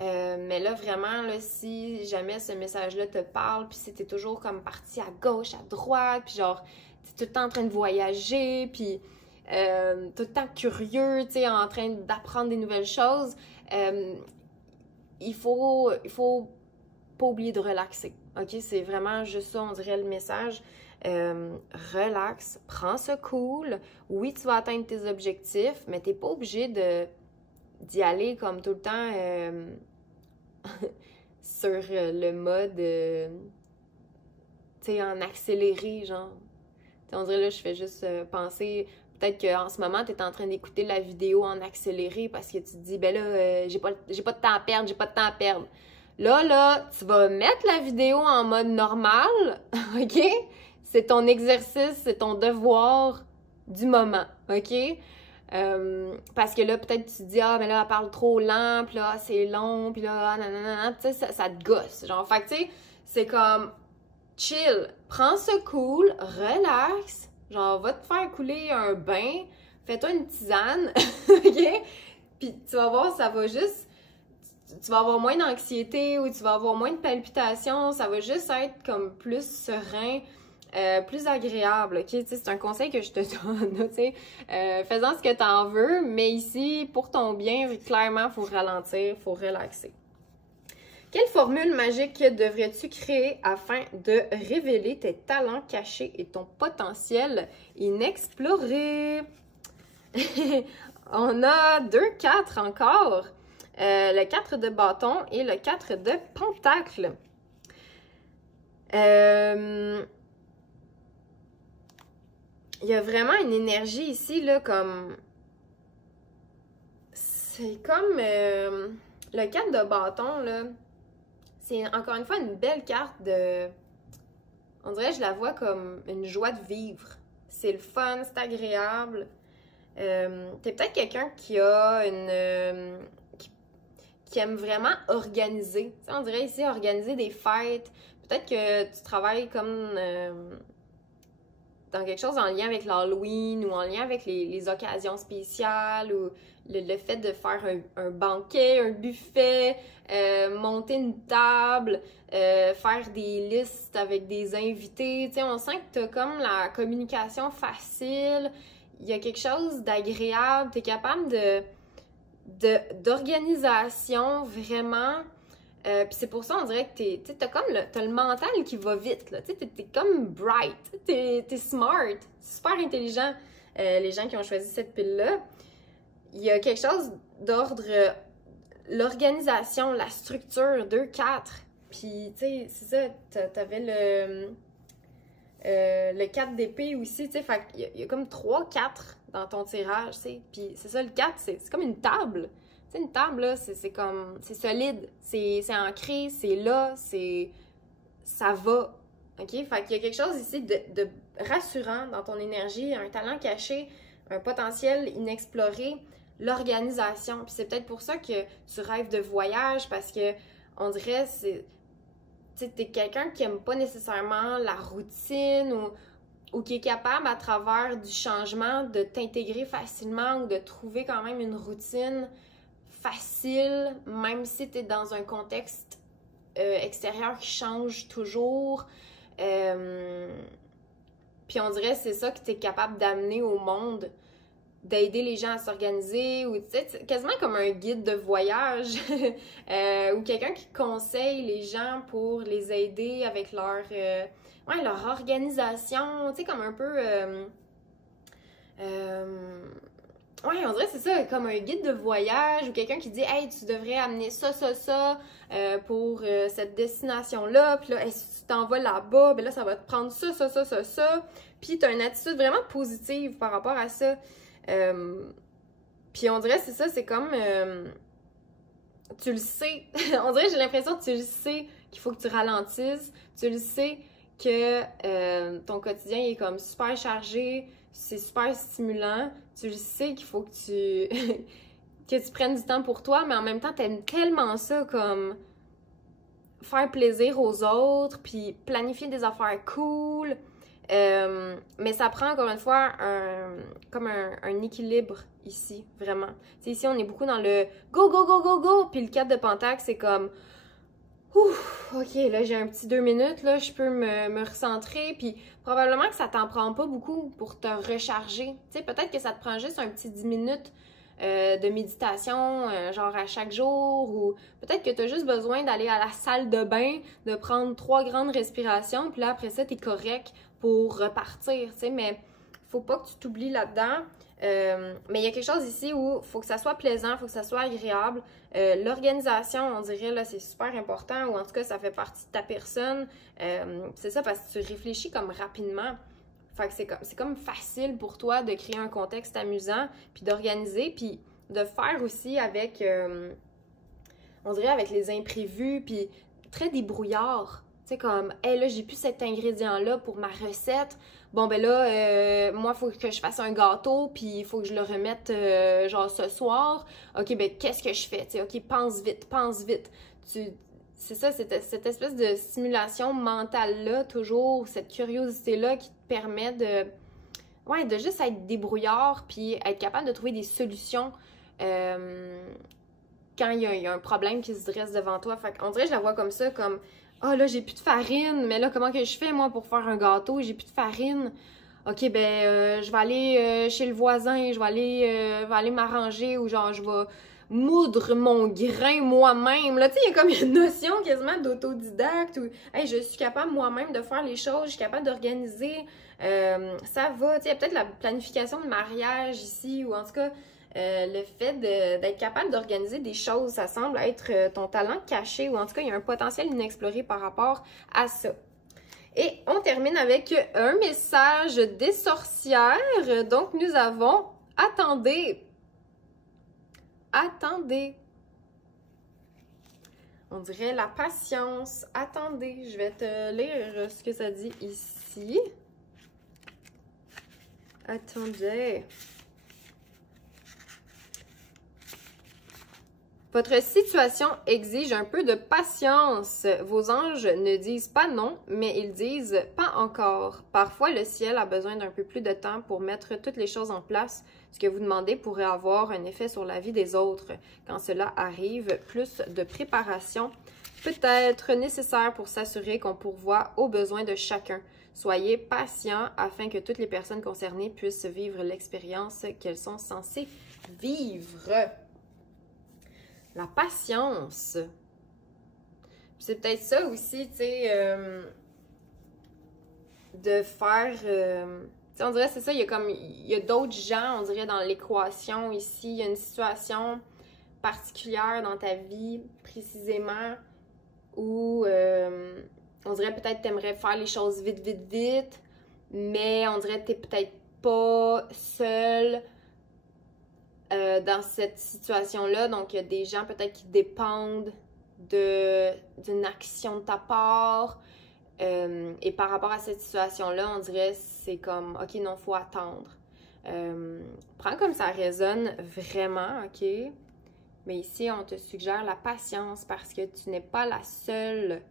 Mais là, vraiment, là, si jamais ce message-là te parle, puis si t'es toujours comme parti à gauche, à droite, puis genre, t'es tout le temps en train de voyager, puis tout le temps curieux, tu sais, en train d'apprendre des nouvelles choses, il faut pas oublier de relaxer, OK? C'est vraiment juste ça, on dirait le message. Relax, prends ça cool. Oui, tu vas atteindre tes objectifs, mais t'es pas obligé d'y aller comme tout le temps sur le mode, tu sais, en accéléré, genre. T'sais, on dirait là, je fais juste penser Peut-être qu'en ce moment, tu es en train d'écouter la vidéo en accéléré parce que tu te dis, ben là, j'ai pas de temps à perdre, j'ai pas de temps à perdre. Là, tu vas mettre la vidéo en mode normal, OK? C'est ton exercice, c'est ton devoir du moment, OK? Parce que là, peut-être tu te dis, ah, mais là, elle parle trop lent, puis là, c'est long, puis là, nanana, tu sais, ça te gosse. Genre, fait que, tu sais, c'est comme, chill, prends ça cool, relax, genre, va te faire couler un bain, fais-toi une tisane, OK? Puis tu vas voir, ça va juste, tu vas avoir moins d'anxiété ou tu vas avoir moins de palpitations, ça va juste être comme plus serein, plus agréable, ok? Tu sais, c'est un conseil que je te donne, tu sais. Fais-en ce que tu en veux, mais ici, pour ton bien, clairement, il faut ralentir, il faut relaxer. Quelle formule magique devrais-tu créer afin de révéler tes talents cachés et ton potentiel inexploré? On a 2 4 encore. Le 4 de bâton et le 4 de pentacle. Il y a vraiment une énergie ici, là, comme... C'est comme... le 4 de bâton, là, c'est encore une fois une belle carte de... On dirait, je la vois comme une joie de vivre. C'est le fun, c'est agréable. T'es peut-être quelqu'un qui a une... qui aime vraiment organiser. Tu sais, on dirait ici, organiser des fêtes. Peut-être que tu travailles comme... dans quelque chose en lien avec l'Halloween ou en lien avec les occasions spéciales ou le fait de faire un banquet, un buffet, monter une table, faire des listes avec des invités. Tu sais, on sent que tu as comme la communication facile, il y a quelque chose d'agréable, tu es capable d'organisation vraiment. Puis c'est pour ça, on dirait que t'as le mental qui va vite, là. T'es comme bright, t'es smart, super intelligent. Les gens qui ont choisi cette pile-là, il y a quelque chose d'ordre l'organisation, la structure, 2, 4. Puis, tu sais, c'est ça, t'avais le 4 d'épée aussi, tu sais, fait qu'il y a comme 3, 4 dans ton tirage, tu sais. Puis c'est ça, le 4, c'est comme une table. Tu sais, une table, là, c'est comme... C'est solide, c'est ancré, c'est là, ça va. OK? Fait qu'il y a quelque chose ici de rassurant dans ton énergie, un talent caché, un potentiel inexploré, l'organisation. Puis c'est peut-être pour ça que tu rêves de voyage, parce que on dirait, tu sais, t'es quelqu'un qui aime pas nécessairement la routine ou qui est capable, à travers du changement, de t'intégrer facilement ou de trouver quand même une routine facile, même si tu es dans un contexte extérieur qui change toujours. Puis on dirait que c'est ça que tu es capable d'amener au monde, d'aider les gens à s'organiser, ou tu sais, quasiment comme un guide de voyage, ou quelqu'un qui conseille les gens pour les aider avec leur organisation, tu sais, comme un peu... ouais, on dirait que c'est ça, comme un guide de voyage ou quelqu'un qui dit « Hey, tu devrais amener ça, pour cette destination-là. Puis là, hey, si tu t'en vas là-bas, ben là, ça va te prendre ça. Puis tu as une attitude vraiment positive par rapport à ça. Puis on dirait que c'est ça, c'est comme... tu le sais. On dirait que j'ai l'impression que tu le sais qu'il faut que tu ralentisses. Tu le sais que ton quotidien est comme super chargé, c'est super stimulant. Tu le sais qu'il faut que que tu prennes du temps pour toi, mais en même temps, t'aimes tellement ça comme faire plaisir aux autres, puis planifier des affaires cool. Mais ça prend encore une fois un équilibre ici, vraiment. T'sais, ici, on est beaucoup dans le go, go, go, go, go, puis le 4 de pentacle, c'est comme ouf, ok, là j'ai un petit 2 minutes, là je peux me recentrer, puis probablement que ça t'en prend pas beaucoup pour te recharger. Tu sais, peut-être que ça te prend juste un petit 10 minutes de méditation, genre à chaque jour, ou peut-être que tu as juste besoin d'aller à la salle de bain, de prendre 3 grandes respirations, puis là après ça, t'es correct pour repartir, tu sais, mais faut pas que tu t'oublies là-dedans. Mais il y a quelque chose ici où il faut que ça soit plaisant, il faut que ça soit agréable. L'organisation, on dirait, là, c'est super important, ou en tout cas, ça fait partie de ta personne. C'est ça, parce que tu réfléchis comme rapidement. Fait que c'est comme facile pour toi de créer un contexte amusant, puis d'organiser, puis de faire aussi avec, on dirait avec les imprévus, puis très débrouillard. Tu sais, comme, hey, là, j'ai plus cet ingrédient-là pour ma recette. Bon, ben là, moi, il faut que je fasse un gâteau, puis il faut que je le remette, genre, ce soir. OK, ben, qu'est-ce que je fais? Tu sais, OK, pense vite, pense vite. C'est ça, cette espèce de stimulation mentale-là, toujours, cette curiosité-là qui te permet de juste être débrouillard, puis être capable de trouver des solutions quand il y a un problème qui se dresse devant toi. Fait qu'on dirait que je la vois comme ça, comme ah là, j'ai plus de farine, mais là, comment que je fais, moi, pour faire un gâteau? J'ai plus de farine. OK, ben, je vais aller chez le voisin, je vais aller m'arranger, ou genre, je vais moudre mon grain moi-même. Là, tu sais, il y a comme une notion quasiment d'autodidacte, où, hey, je suis capable moi-même de faire les choses, je suis capable d'organiser, ça va. Tu sais, il y a peut-être la planification de mariage ici, ou en tout cas, le fait d'être capable d'organiser des choses, ça semble être ton talent caché, ou en tout cas, il y a un potentiel inexploré par rapport à ça. Et on termine avec un message des sorcières. Donc, nous avons « Attendez ». Attendez. On dirait la patience. Attendez, je vais te lire ce que ça dit ici. Attendez. Votre situation exige un peu de patience. Vos anges ne disent pas non, mais ils disent pas encore. Parfois, le ciel a besoin d'un peu plus de temps pour mettre toutes les choses en place. Ce que vous demandez pourrait avoir un effet sur la vie des autres. Quand cela arrive, plus de préparation peut être nécessaire pour s'assurer qu'on pourvoit aux besoins de chacun. Soyez patient afin que toutes les personnes concernées puissent vivre l'expérience qu'elles sont censées vivre. La patience. C'est peut-être ça aussi, tu sais, de faire... tu sais, on dirait, c'est ça, il y a d'autres gens, on dirait, dans l'équation ici. Il y a une situation particulière dans ta vie, précisément, où on dirait peut-être que tu aimerais faire les choses vite, vite, vite, mais on dirait que tu n'es peut-être pas seul dans cette situation-là. Donc, il y a des gens peut-être qui dépendent d'une action de ta part. Et par rapport à cette situation-là, on dirait c'est comme, OK, non, faut attendre. Prends comme ça résonne vraiment, OK? Mais ici, on te suggère la patience parce que tu n'es pas la seule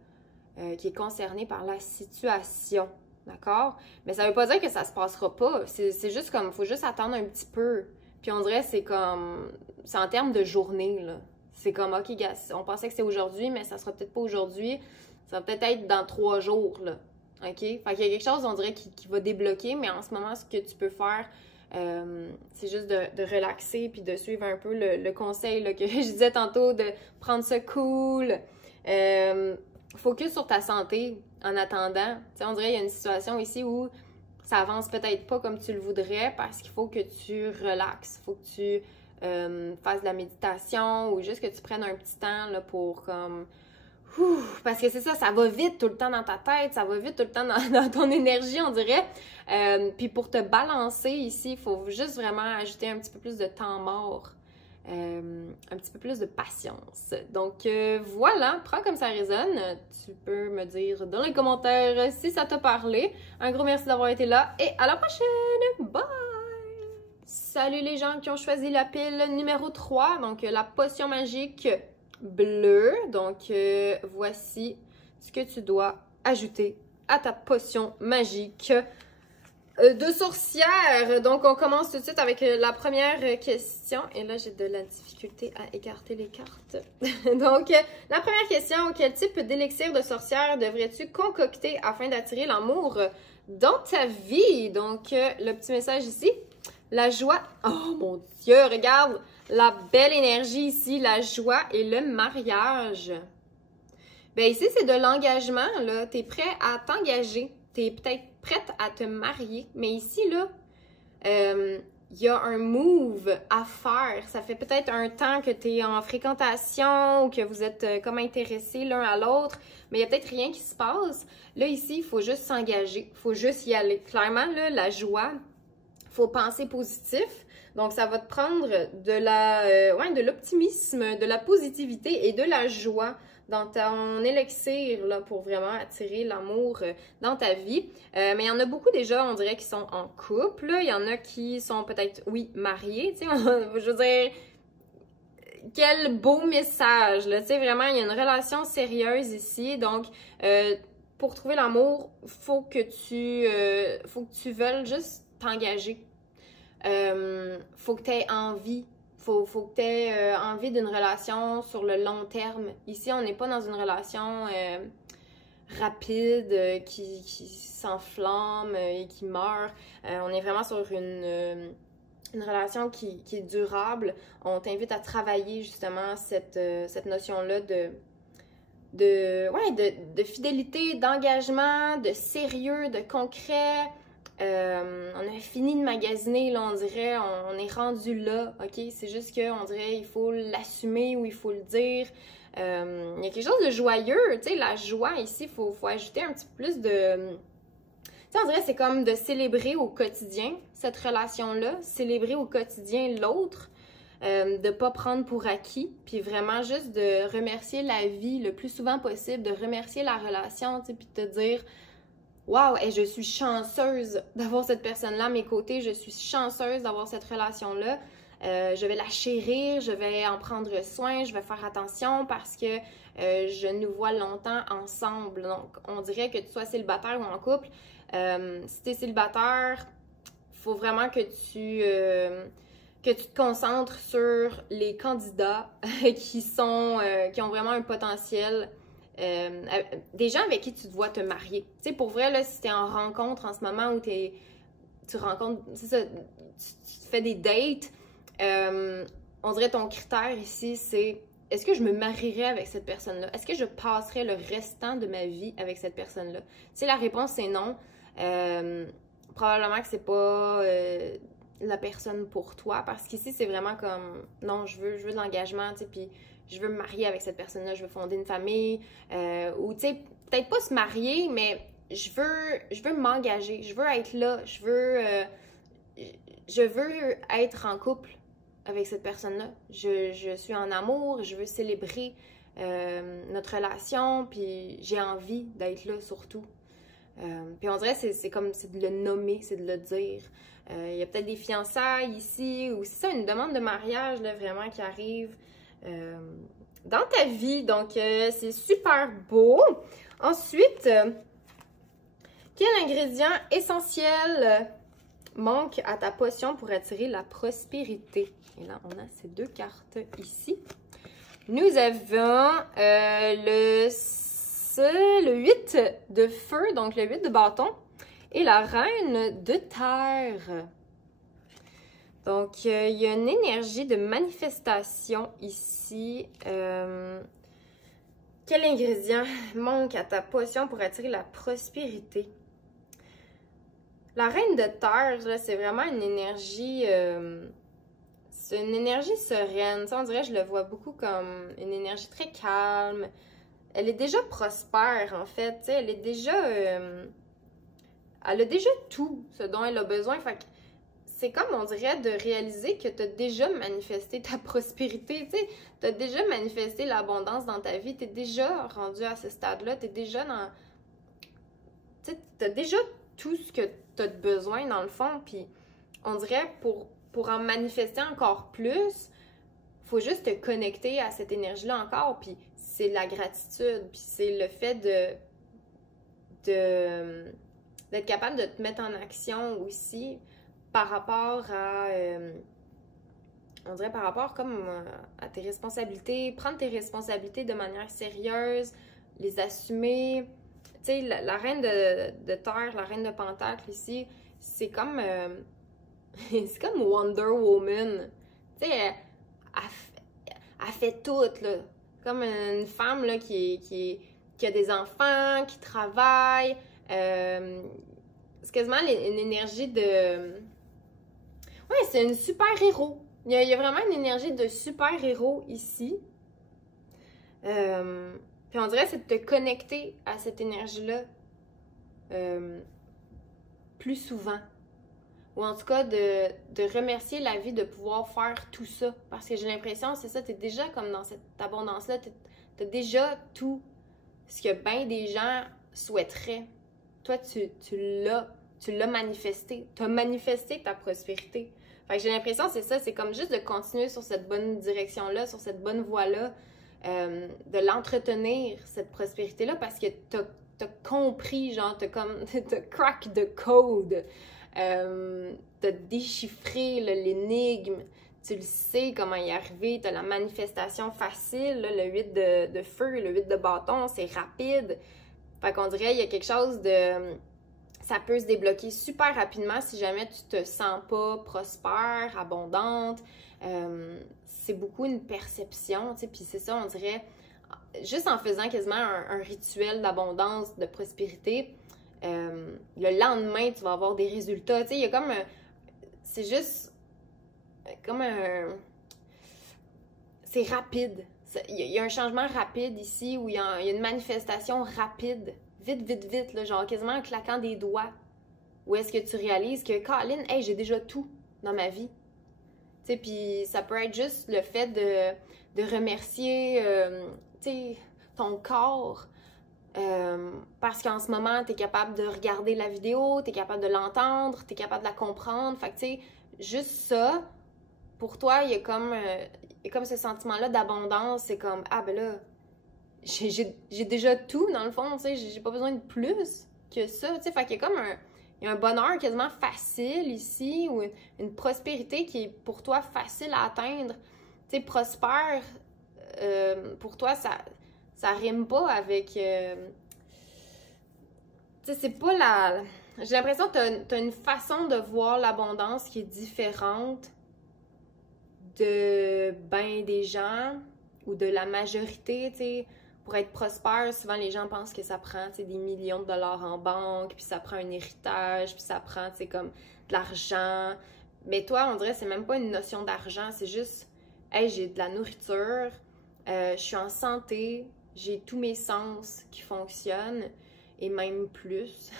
qui est concernée par la situation. D'accord? Mais ça ne veut pas dire que ça se passera pas. C'est juste comme, il faut juste attendre un petit peu. Puis on dirait c'est comme, c'est en termes de journée, là. C'est comme, OK, gars, on pensait que c'est aujourd'hui, mais ça sera peut-être pas aujourd'hui. Ça va peut-être être dans 3 jours, là. OK? Fait qu'il y a quelque chose, on dirait, qui va débloquer, mais en ce moment, ce que tu peux faire, c'est juste de relaxer puis de suivre un peu le conseil là, que je disais tantôt, de prendre ça cool. Focus sur ta santé en attendant. Tu sais, on dirait qu'il y a une situation ici où ça avance peut-être pas comme tu le voudrais parce qu'il faut que tu relaxes. Il faut que tu fasses de la méditation ou juste que tu prennes un petit temps là, pour comme... parce que c'est ça, ça va vite tout le temps dans ta tête, ça va vite tout le temps dans ton énergie, on dirait. Puis pour te balancer ici, il faut juste vraiment ajouter un petit peu plus de temps mort, un petit peu plus de patience. Donc voilà, prends comme ça résonne. Tu peux me dire dans les commentaires si ça t'a parlé. Un gros merci d'avoir été là et à la prochaine! Bye! Salut les gens qui ont choisi la pile numéro 3, donc la potion magique bleu. Donc, voici ce que tu dois ajouter à ta potion magique de sorcière. Donc, on commence tout de suite avec la première question. Et là, j'ai de la difficulté à écarter les cartes. Donc, la première question, quel type d'élixir de sorcière devrais-tu concocter afin d'attirer l'amour dans ta vie? Donc, le petit message ici. La joie. Oh mon Dieu, regarde! La belle énergie ici, la joie et le mariage. Bien ici, c'est de l'engagement, là. Tu es prêt à t'engager. Tu es peut-être prête à te marier. Mais ici, là, il y a un move à faire. Ça fait peut-être un temps que tu es en fréquentation ou que vous êtes comme intéressés l'un à l'autre, mais il n'y a peut-être rien qui se passe. Là, ici, il faut juste s'engager. Il faut juste y aller. Clairement, là, la joie, il faut penser positif. Donc, ça va te prendre de l'optimisme, de la positivité et de la joie dans ton élixir là, pour vraiment attirer l'amour dans ta vie. Mais il y en a beaucoup déjà, on dirait, qui sont en couple. Là. Il y en a qui sont peut-être, oui, mariés. Je veux dire, quel beau message. Tu sais, vraiment, il y a une relation sérieuse ici. Donc, pour trouver l'amour, faut que tu veuilles juste t'engager. Faut que tu aies envie. Faut que tu aies envie d'une relation sur le long terme. Ici, on n'est pas dans une relation rapide qui s'enflamme et qui meurt. On est vraiment sur une relation qui est durable. On t'invite à travailler justement cette notion-là de fidélité, d'engagement, de sérieux, de concret. On a fini de magasiner, là, on dirait, on est rendu là, ok? C'est juste qu'on dirait il faut l'assumer ou il faut le dire. Il y a quelque chose de joyeux, tu sais, la joie ici, il faut ajouter un petit peu plus de... Tu sais, on dirait c'est comme de célébrer au quotidien cette relation-là, célébrer au quotidien l'autre, de pas prendre pour acquis, puis vraiment juste de remercier la vie le plus souvent possible, de remercier la relation, tu sais, puis de te dire... Wow, et je suis chanceuse d'avoir cette personne-là à mes côtés, je suis chanceuse d'avoir cette relation-là. Je vais la chérir, je vais en prendre soin, je vais faire attention parce que je nous vois longtemps ensemble. Donc, on dirait que tu sois célibataire ou en couple. Si tu es célibataire, il faut vraiment que tu te concentres sur les candidats qui ont vraiment un potentiel. Des gens avec qui tu te vois te marier. Tu sais, pour vrai, là, si tu es en rencontre en ce moment où tu rencontres, c'est ça, tu fais des dates, on dirait ton critère ici, c'est est-ce que je me marierais avec cette personne-là? Est-ce que je passerais le restant de ma vie avec cette personne-là? Si la réponse c'est non, probablement que c'est pas la personne pour toi, parce qu'ici c'est vraiment comme non, je veux de l'engagement, tu sais, puis je veux me marier avec cette personne-là, je veux fonder une famille, ou tu sais, peut-être pas se marier, mais je veux m'engager, je veux être là, je veux être en couple avec cette personne-là. Je suis en amour, je veux célébrer notre relation, puis j'ai envie d'être là surtout. Puis on dirait c'est de le nommer, c'est de le dire. Il y a peut-être des fiançailles ici, ou c'est ça, une demande de mariage là, vraiment qui arrive. Dans ta vie. Donc, c'est super beau. Ensuite, quel ingrédient essentiel manque à ta potion pour attirer la prospérité? Et là, on a ces deux cartes ici. Nous avons le 8 de feu, donc le 8 de bâton, et la reine de terre. Donc, il y a une énergie de manifestation ici. Quel ingrédient manque à ta potion pour attirer la prospérité? La reine de terre, c'est vraiment une énergie... c'est une énergie sereine. T'sais, on dirait, je le vois beaucoup comme une énergie très calme. Elle est déjà prospère, en fait. T'sais, elle est déjà... elle a déjà tout ce dont elle a besoin. Fait que c'est comme, on dirait, de réaliser que tu as déjà manifesté ta prospérité, tu sais, tu as déjà manifesté l'abondance dans ta vie, tu es déjà rendu à ce stade-là, tu es déjà dans... Tu sais, tu as déjà tout ce que tu as besoin, dans le fond, puis on dirait, pour en manifester encore plus, faut juste te connecter à cette énergie-là encore, puis c'est la gratitude, puis c'est le fait d'être capable de te mettre en action aussi, par rapport à, on dirait par rapport comme à tes responsabilités, prendre tes responsabilités de manière sérieuse, les assumer. Tu sais, la reine de terre, la reine de pentacle ici, c'est comme, c'est comme Wonder Woman. Tu sais, elle fait tout, là. Comme une femme, là, qui a des enfants, qui travaille. C'est quasiment une énergie de... Ouais, c'est une super-héros. Il y a vraiment une énergie de super-héros ici. Puis on dirait que c'est de te connecter à cette énergie-là plus souvent. Ou en tout cas, de remercier la vie de pouvoir faire tout ça. Parce que j'ai l'impression, c'est ça, t'es déjà comme dans cette abondance-là, t'as déjà tout ce que bien des gens souhaiteraient. Toi, tu l'as manifesté. T'as manifesté ta prospérité. Fait que j'ai l'impression, c'est ça, c'est comme juste de continuer sur cette bonne direction-là, sur cette bonne voie-là, de l'entretenir, cette prospérité-là, parce que t'as compris, genre, t'as crack the code. T'as déchiffré l'énigme, tu le sais comment y arriver, t'as la manifestation facile, là, le 8 de feu, le 8 de bâton, c'est rapide. Fait qu'on dirait il y a quelque chose de... Ça peut se débloquer super rapidement si jamais tu te sens pas prospère, abondante. C'est beaucoup une perception, tu sais, puis c'est ça, on dirait, juste en faisant quasiment un rituel d'abondance, de prospérité, le lendemain, tu vas avoir des résultats. Tu sais, il y a comme c'est juste comme un... C'est rapide. Il y a un changement rapide ici où il y a une manifestation rapide. Vite, vite, vite, là, genre quasiment en claquant des doigts. Où est-ce que tu réalises que, Colin, hey, j'ai déjà tout dans ma vie. Tu sais, puis ça peut être juste le fait de remercier, tu sais, ton corps. Parce qu'en ce moment, tu es capable de regarder la vidéo, tu es capable de l'entendre, tu es capable de la comprendre. Fait que, tu sais, juste ça, pour toi, il y a comme ce sentiment-là d'abondance. C'est comme, ah ben là, j'ai déjà tout, dans le fond, tu sais, j'ai pas besoin de plus que ça. Tu sais, fait qu'il y a comme il y a un bonheur quasiment facile ici, ou une prospérité qui est pour toi facile à atteindre. Tu sais, prospère, pour toi, ça rime pas avec... tu sais, c'est pas la... J'ai l'impression que t'as une façon de voir l'abondance qui est différente de ben des gens ou de la majorité, tu sais. Pour être prospère, souvent les gens pensent que ça prend, tu sais, des millions de dollars en banque, puis ça prend un héritage, puis ça prend, tu sais, comme de l'argent. Mais toi, on dirait que c'est même pas une notion d'argent, c'est juste, hey, j'ai de la nourriture, je suis en santé, j'ai tous mes sens qui fonctionnent, et même plus.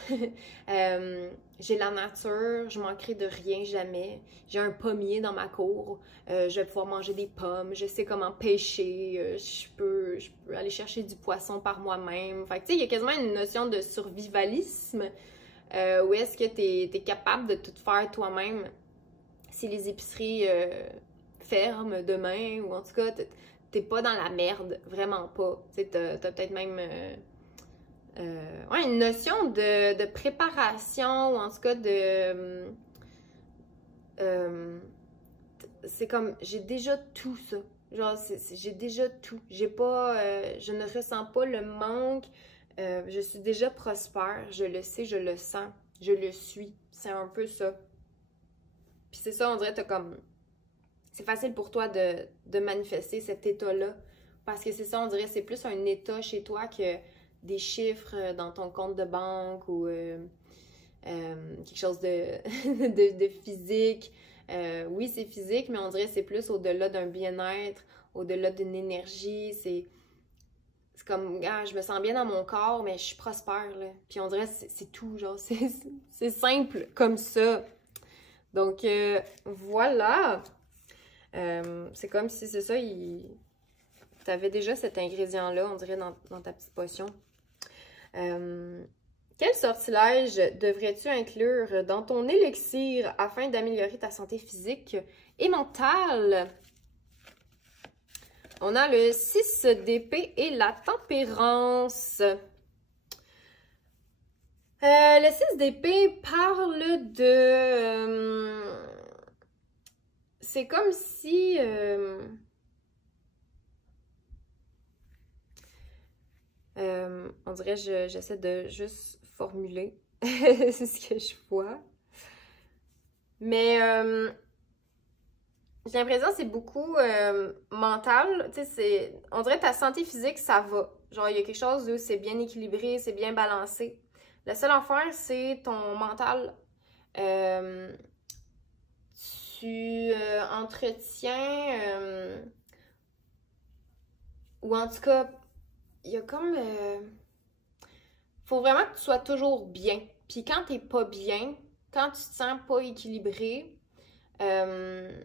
J'ai la nature, je manquerai de rien jamais. J'ai un pommier dans ma cour, je vais pouvoir manger des pommes, je sais comment pêcher, je peux aller chercher du poisson par moi-même. Fait que tu sais, il y a quasiment une notion de survivalisme où est-ce que tu es capable de tout faire toi-même si les épiceries ferment demain, ou en tout cas, t'es pas dans la merde, vraiment pas. Tu sais, t'as peut-être même... ouais, une notion de préparation, ou en tout cas de... c'est comme, j'ai déjà tout ça. Genre, j'ai déjà tout. J'ai pas... je ne ressens pas le manque. Je suis déjà prospère. Je le sais, je le sens. Je le suis. C'est un peu ça. Puis c'est ça, on dirait, t'as comme... C'est facile pour toi de manifester cet état-là. Parce que c'est ça, on dirait, c'est plus un état chez toi que des chiffres dans ton compte de banque ou quelque chose de physique. Oui, c'est physique, mais on dirait que c'est plus au-delà d'un bien-être, au-delà d'une énergie. C'est comme, ah, je me sens bien dans mon corps, mais je suis prospère, là. Puis on dirait que c'est tout, genre, c'est simple comme ça. Donc, voilà. C'est comme si, c'est ça, t'avais déjà cet ingrédient-là, on dirait, dans ta petite potion. Quel sortilège devrais-tu inclure dans ton élixir afin d'améliorer ta santé physique et mentale? On a le 6 d'épée et la tempérance. Le 6 d'épée parle de... c'est comme si... on dirait que j'essaie de juste formuler. C'est ce que je vois. Mais j'ai l'impression que c'est beaucoup mental. Tu sais, on dirait que ta santé physique, ça va. Genre, il y a quelque chose où c'est bien équilibré, c'est bien balancé. La seule affaire, c'est ton mental. tu entretiens, ou en tout cas, il y a comme... faut vraiment que tu sois toujours bien. Puis quand t'es pas bien, quand tu te sens pas équilibré, il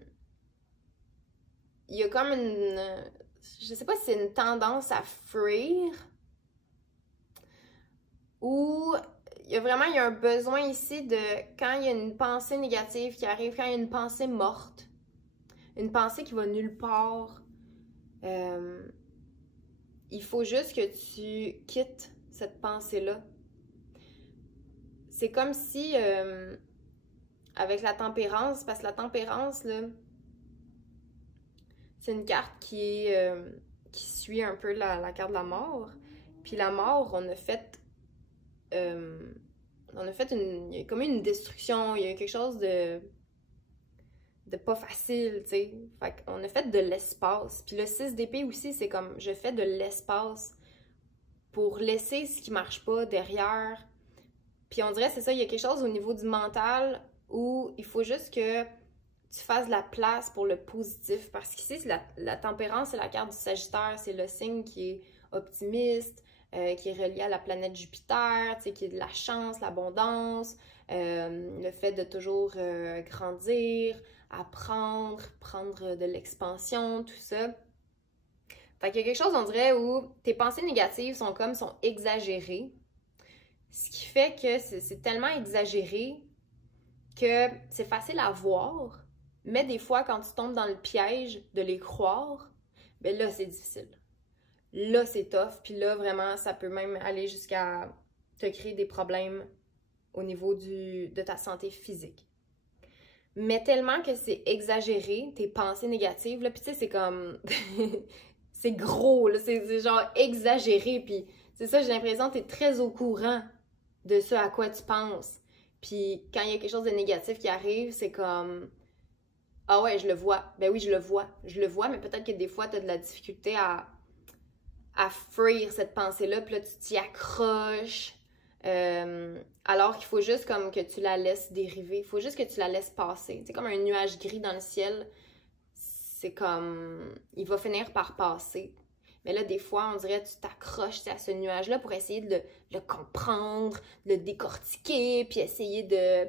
y a comme une... Je sais pas si c'est une tendance à fuir ou il y a un besoin ici de quand il y a une pensée négative qui arrive, quand il y a une pensée morte, une pensée qui va nulle part, il faut juste que tu quittes cette pensée-là. C'est comme si, avec la tempérance, parce que la tempérance, là, c'est une carte qui suit un peu la carte de la mort. Puis la mort, il y a comme une destruction, il y a quelque chose de pas facile, tu sais. Fait qu'on a fait de l'espace. Puis le 6 d'épée aussi, c'est comme, je fais de l'espace pour laisser ce qui marche pas derrière. Puis on dirait, c'est ça, il y a quelque chose au niveau du mental où il faut juste que tu fasses de la place pour le positif. Parce qu'ici, la tempérance, c'est la carte du Sagittaire, c'est le signe qui est optimiste, qui est relié à la planète Jupiter, tu sais, qui est de la chance, l'abondance, le fait de toujours grandir, apprendre, prendre de l'expansion, tout ça. Fait qu'il y a quelque chose, on dirait, où tes pensées négatives sont exagérées. Ce qui fait que c'est tellement exagéré que c'est facile à voir, mais des fois, quand tu tombes dans le piège de les croire, ben là, c'est difficile. Là, c'est tough, puis là, vraiment, ça peut même aller jusqu'à te créer des problèmes au niveau de ta santé physique. Mais tellement que c'est exagéré, tes pensées négatives, là, puis tu sais, c'est comme... c'est gros, là, c'est genre exagéré, puis c'est ça, j'ai l'impression que t'es très au courant de ce à quoi tu penses. Puis quand il y a quelque chose de négatif qui arrive, c'est comme... Ah ouais, je le vois. Ben oui, je le vois, mais peut-être que des fois, t'as de la difficulté à fuir cette pensée-là, puis là, tu t'y accroches. Alors qu'il faut juste comme que tu la laisses dériver. Il faut juste que tu la laisses passer. C'est comme un nuage gris dans le ciel. C'est comme... Il va finir par passer. Mais là, des fois, on dirait que tu t'accroches à ce nuage-là pour essayer de le comprendre, de le décortiquer, puis essayer de...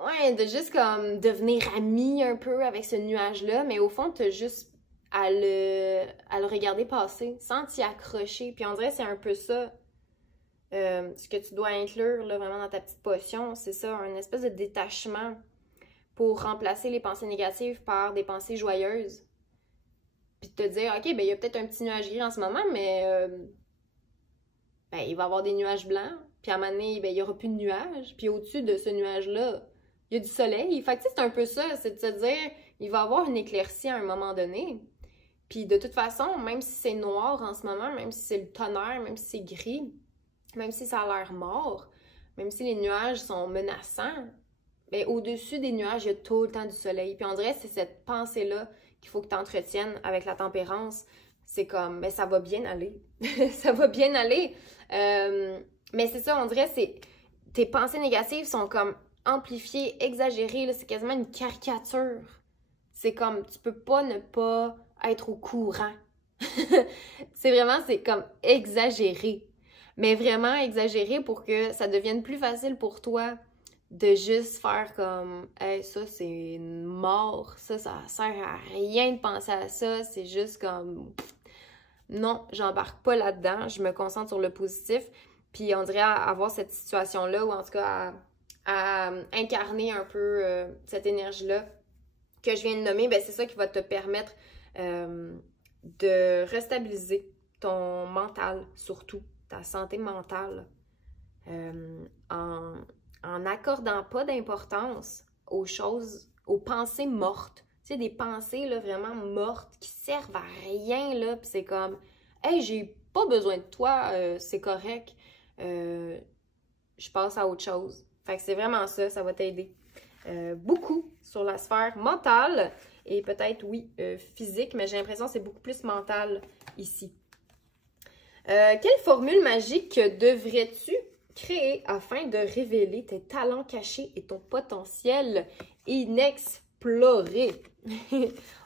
Ouais, de juste comme devenir ami un peu avec ce nuage-là. Mais au fond, t'as juste à le regarder passer sans t'y accrocher. Puis on dirait que c'est un peu ça. Ce que tu dois inclure là, vraiment dans ta petite potion, c'est ça, un espèce de détachement pour remplacer les pensées négatives par des pensées joyeuses. Puis te dire, OK, ben il y a peut-être un petit nuage gris en ce moment, mais ben, il va y avoir des nuages blancs. Puis à un moment donné, ben, il n'y aura plus de nuages. Puis au-dessus de ce nuage-là, il y a du soleil. Fait que c'est un peu ça, c'est de se dire, il va y avoir une éclaircie à un moment donné. Puis de toute façon, même si c'est noir en ce moment, même si c'est le tonnerre, même si c'est gris, même si ça a l'air mort, même si les nuages sont menaçants, mais au-dessus des nuages, il y a tout le temps du soleil. Puis on dirait que c'est cette pensée-là qu'il faut que tu entretiennes avec la tempérance. C'est comme, mais ça va bien aller. Ça va bien aller. Mais c'est ça, on dirait que tes pensées négatives sont comme amplifiées, exagérées. C'est quasiment une caricature. C'est comme, tu peux pas ne pas être au courant. C'est comme exagéré. Mais vraiment exagéré pour que ça devienne plus facile pour toi de juste faire comme « Hey, ça, c'est mort. Ça sert à rien de penser à ça. C'est juste comme... » Non, j'embarque pas là-dedans. Je me concentre sur le positif. Puis on dirait avoir cette situation-là, ou en tout cas à incarner un peu cette énergie-là que je viens de nommer, ben c'est ça qui va te permettre de restabiliser ton mental, surtout ta santé mentale, en n'accordant pas d'importance aux choses, aux pensées mortes. Tu sais, des pensées là, vraiment mortes qui servent à rien, là, puis c'est comme « Hey, j'ai pas besoin de toi, c'est correct, je passe à autre chose. » Fait que c'est vraiment ça, ça va t'aider beaucoup sur la sphère mentale et peut-être, oui, physique, mais j'ai l'impression que c'est beaucoup plus mental ici. Quelle formule magique devrais-tu créer afin de révéler tes talents cachés et ton potentiel explorer.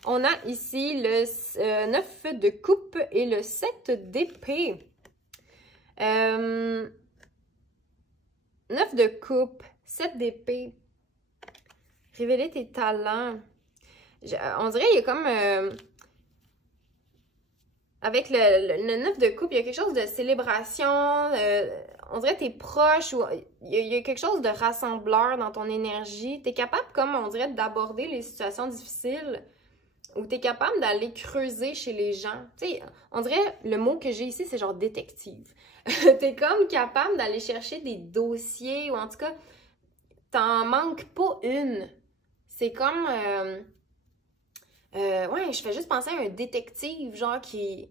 On a ici le 9 de coupe et le 7 d'épée. 9 de coupe, 7 d'épée. Révéler tes talents. On dirait qu'il y a comme... avec le 9 de coupe, il y a quelque chose de célébration. On dirait que t'es proche ou il y a quelque chose de rassembleur dans ton énergie. T'es capable, comme on dirait, d'aborder les situations difficiles ou t'es capable d'aller creuser chez les gens. Tu sais, on dirait, le mot que j'ai ici, c'est genre détective. T'es comme capable d'aller chercher des dossiers ou en tout cas, t'en manques pas une. C'est comme... ouais, je fais juste penser à un détective, genre, qui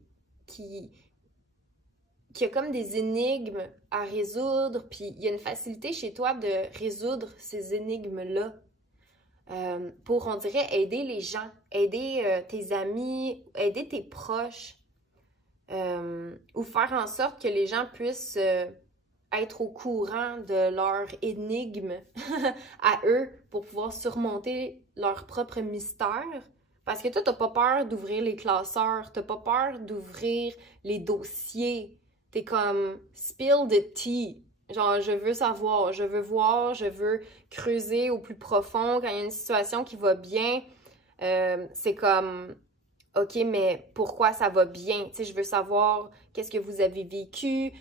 a comme des énigmes à résoudre, puis il y a une facilité chez toi de résoudre ces énigmes-là pour, on dirait, aider les gens, aider tes amis, aider tes proches, ou faire en sorte que les gens puissent être au courant de leur énigme à eux pour pouvoir surmonter leur propre mystère. Parce que toi, t'as pas peur d'ouvrir les classeurs, t'as pas peur d'ouvrir les dossiers. T'es comme « spill the tea ». Genre, je veux savoir, je veux voir, je veux creuser au plus profond. Quand il y a une situation qui va bien, c'est comme « OK, mais pourquoi ça va bien? » Tu sais, je veux savoir qu'est-ce que vous avez vécu,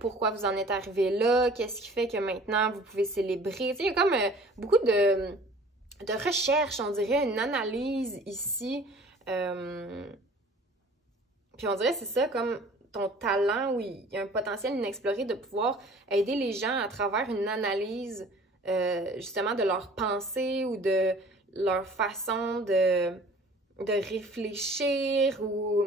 pourquoi vous en êtes arrivé là, qu'est-ce qui fait que maintenant vous pouvez célébrer. Tu sais, il y a comme beaucoup de recherche, on dirait, une analyse ici. Puis on dirait, c'est ça, comme ton talent, où il y a un potentiel inexploré de pouvoir aider les gens à travers une analyse, justement, de leurs pensées ou de leur façon de réfléchir ou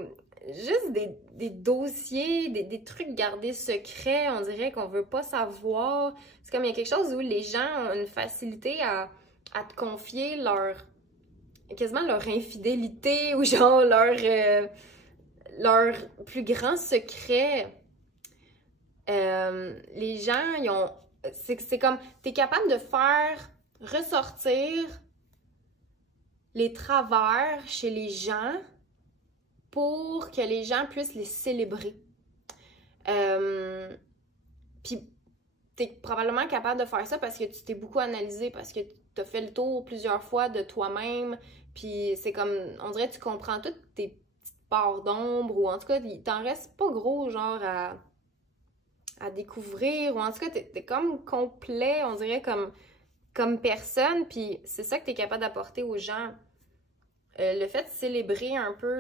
juste des dossiers, des trucs gardés secrets, on dirait qu'on veut pas savoir. C'est comme il y a quelque chose où les gens ont une facilité à te confier quasiment leur infidélité ou genre leur plus grand secret. Les gens, ils ont... C'est comme, t'es capable de faire ressortir les travers chez les gens pour que les gens puissent les célébrer. Puis, t'es probablement capable de faire ça parce que tu t'es beaucoup analysé, parce que tu as fait le tour plusieurs fois de toi-même, puis c'est comme, on dirait que tu comprends toutes tes petites parts d'ombre, ou en tout cas, il t'en reste pas gros, genre, à découvrir, ou en tout cas, t'es comme complet, on dirait, comme personne, puis c'est ça que t'es capable d'apporter aux gens. Le fait de célébrer un peu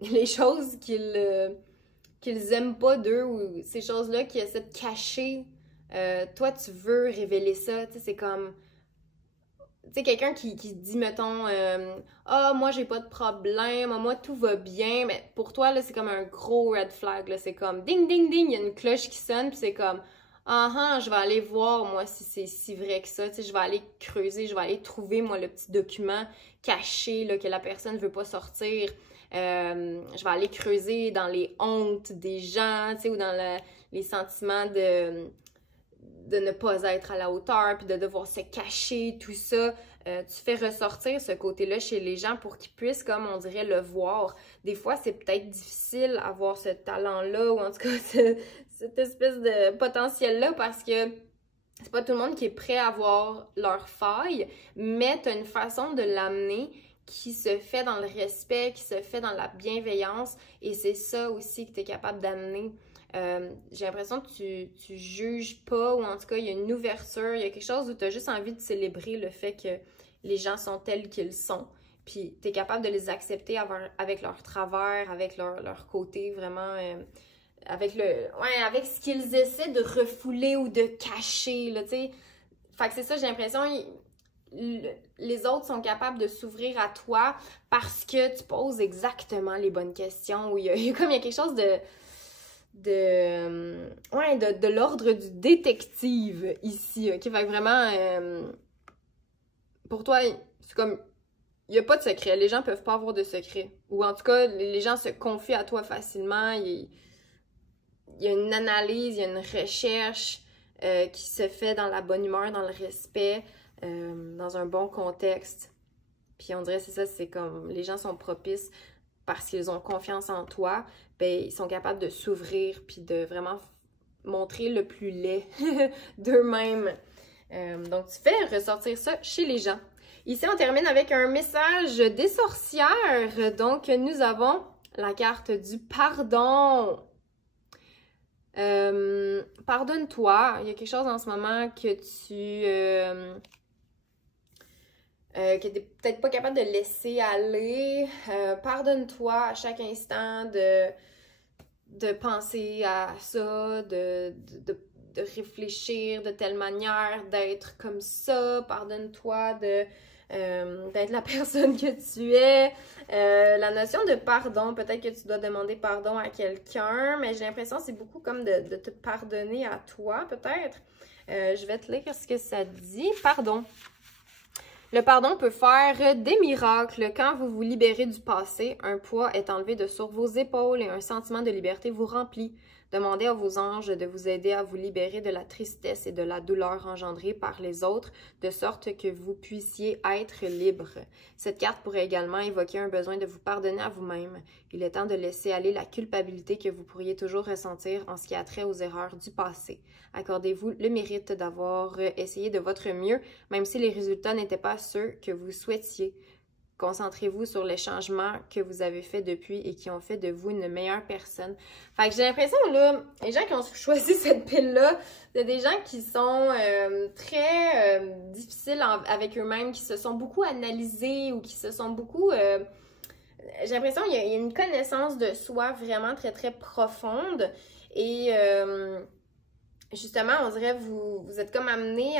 les choses qu'ils aiment pas d'eux, ou ces choses-là qu'ils essaient de cacher, toi, tu veux révéler ça, tu sais, c'est comme... Tu sais, quelqu'un qui dit, mettons, ah, moi, j'ai pas de problème, moi, tout va bien, mais pour toi, là, c'est comme un gros red flag, là, c'est comme ding, ding, ding, il y a une cloche qui sonne, puis c'est comme, ah, je vais aller voir, moi, si c'est si vrai que ça, tu sais, je vais aller creuser, je vais aller trouver, moi, le petit document caché, là, que la personne veut pas sortir, je vais aller creuser dans les hontes des gens, tu sais, ou dans les sentiments de ne pas être à la hauteur, puis de devoir se cacher, tout ça. Tu fais ressortir ce côté-là chez les gens pour qu'ils puissent, comme on dirait, le voir. Des fois, c'est peut-être difficile d'avoir ce talent-là, ou en tout cas, cette espèce de potentiel-là, parce que c'est pas tout le monde qui est prêt à voir leur faille, mais tu as une façon de l'amener qui se fait dans le respect, qui se fait dans la bienveillance, et c'est ça aussi que tu es capable d'amener. J'ai l'impression que tu juges pas, ou en tout cas, il y a une ouverture, il y a quelque chose où tu as juste envie de célébrer le fait que les gens sont tels qu'ils sont. Puis tu es capable de les accepter avec leur travers, avec leur côté vraiment, avec ce qu'ils essaient de refouler ou de cacher, là, tu sais. Fait que c'est ça, j'ai l'impression, les autres sont capables de s'ouvrir à toi parce que tu poses exactement les bonnes questions, où il y a quelque chose de l'ordre du détective ici, ok? Fait que vraiment, pour toi, c'est comme, il n'y a pas de secret, les gens peuvent pas avoir de secret, ou en tout cas, les gens se confient à toi facilement, il y a une analyse, il y a une recherche qui se fait dans la bonne humeur, dans le respect, dans un bon contexte. Puis on dirait c'est ça, c'est comme les gens sont propices parce qu'ils ont confiance en toi, ben ils sont capables de s'ouvrir puis de vraiment montrer le plus laid d'eux-mêmes. Donc tu fais ressortir ça chez les gens. Ici on termine avec un message des sorcières. Donc nous avons la carte du pardon. Pardonne-toi. Il y a quelque chose en ce moment que que tu n'es peut-être pas capable de laisser aller. Pardonne-toi à chaque instant de penser à ça, de réfléchir de telle manière, d'être comme ça. Pardonne-toi d'être la personne que tu es. La notion de pardon, peut-être que tu dois demander pardon à quelqu'un, mais j'ai l'impression que c'est beaucoup comme de te pardonner à toi, peut-être. Je vais te lire ce que ça dit. Pardon. Le pardon peut faire des miracles. Quand vous vous libérez du passé, un poids est enlevé de sur vos épaules et un sentiment de liberté vous remplit. Demandez à vos anges de vous aider à vous libérer de la tristesse et de la douleur engendrée par les autres, de sorte que vous puissiez être libre. Cette carte pourrait également évoquer un besoin de vous pardonner à vous-même. Il est temps de laisser aller la culpabilité que vous pourriez toujours ressentir en ce qui a trait aux erreurs du passé. Accordez-vous le mérite d'avoir essayé de votre mieux, même si les résultats n'étaient pas ceux que vous souhaitiez. Concentrez-vous sur les changements que vous avez faits depuis et qui ont fait de vous une meilleure personne. Fait que j'ai l'impression, là, les gens qui ont choisi cette pile-là, c'est des gens qui sont très difficiles avec eux-mêmes, qui se sont beaucoup analysés ou qui se sont beaucoup... j'ai l'impression qu'il y a une connaissance de soi vraiment très, très profonde. Et justement, on dirait vous êtes comme amenés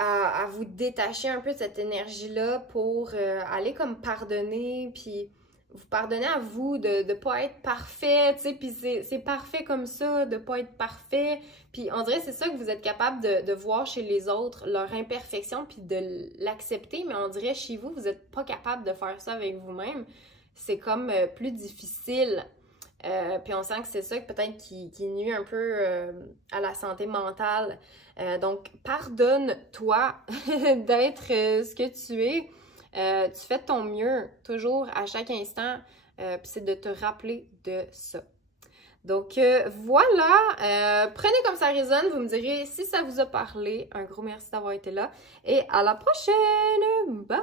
à vous détacher un peu de cette énergie-là pour aller comme pardonner, puis vous pardonner à vous de ne pas être parfait, tu sais, puis c'est parfait comme ça, de ne pas être parfait, puis on dirait que c'est ça que vous êtes capable de voir chez les autres, leur imperfection, puis de l'accepter, mais on dirait chez vous, vous n'êtes pas capable de faire ça avec vous-même, c'est comme plus difficile. Puis on sent que c'est ça peut-être qui nuit un peu à la santé mentale. Donc, pardonne-toi d'être ce que tu es. Tu fais de ton mieux, toujours, à chaque instant. Puis c'est de te rappeler de ça. Donc, voilà. Prenez comme ça résonne. Vous me direz si ça vous a parlé. Un gros merci d'avoir été là. Et à la prochaine! Bye!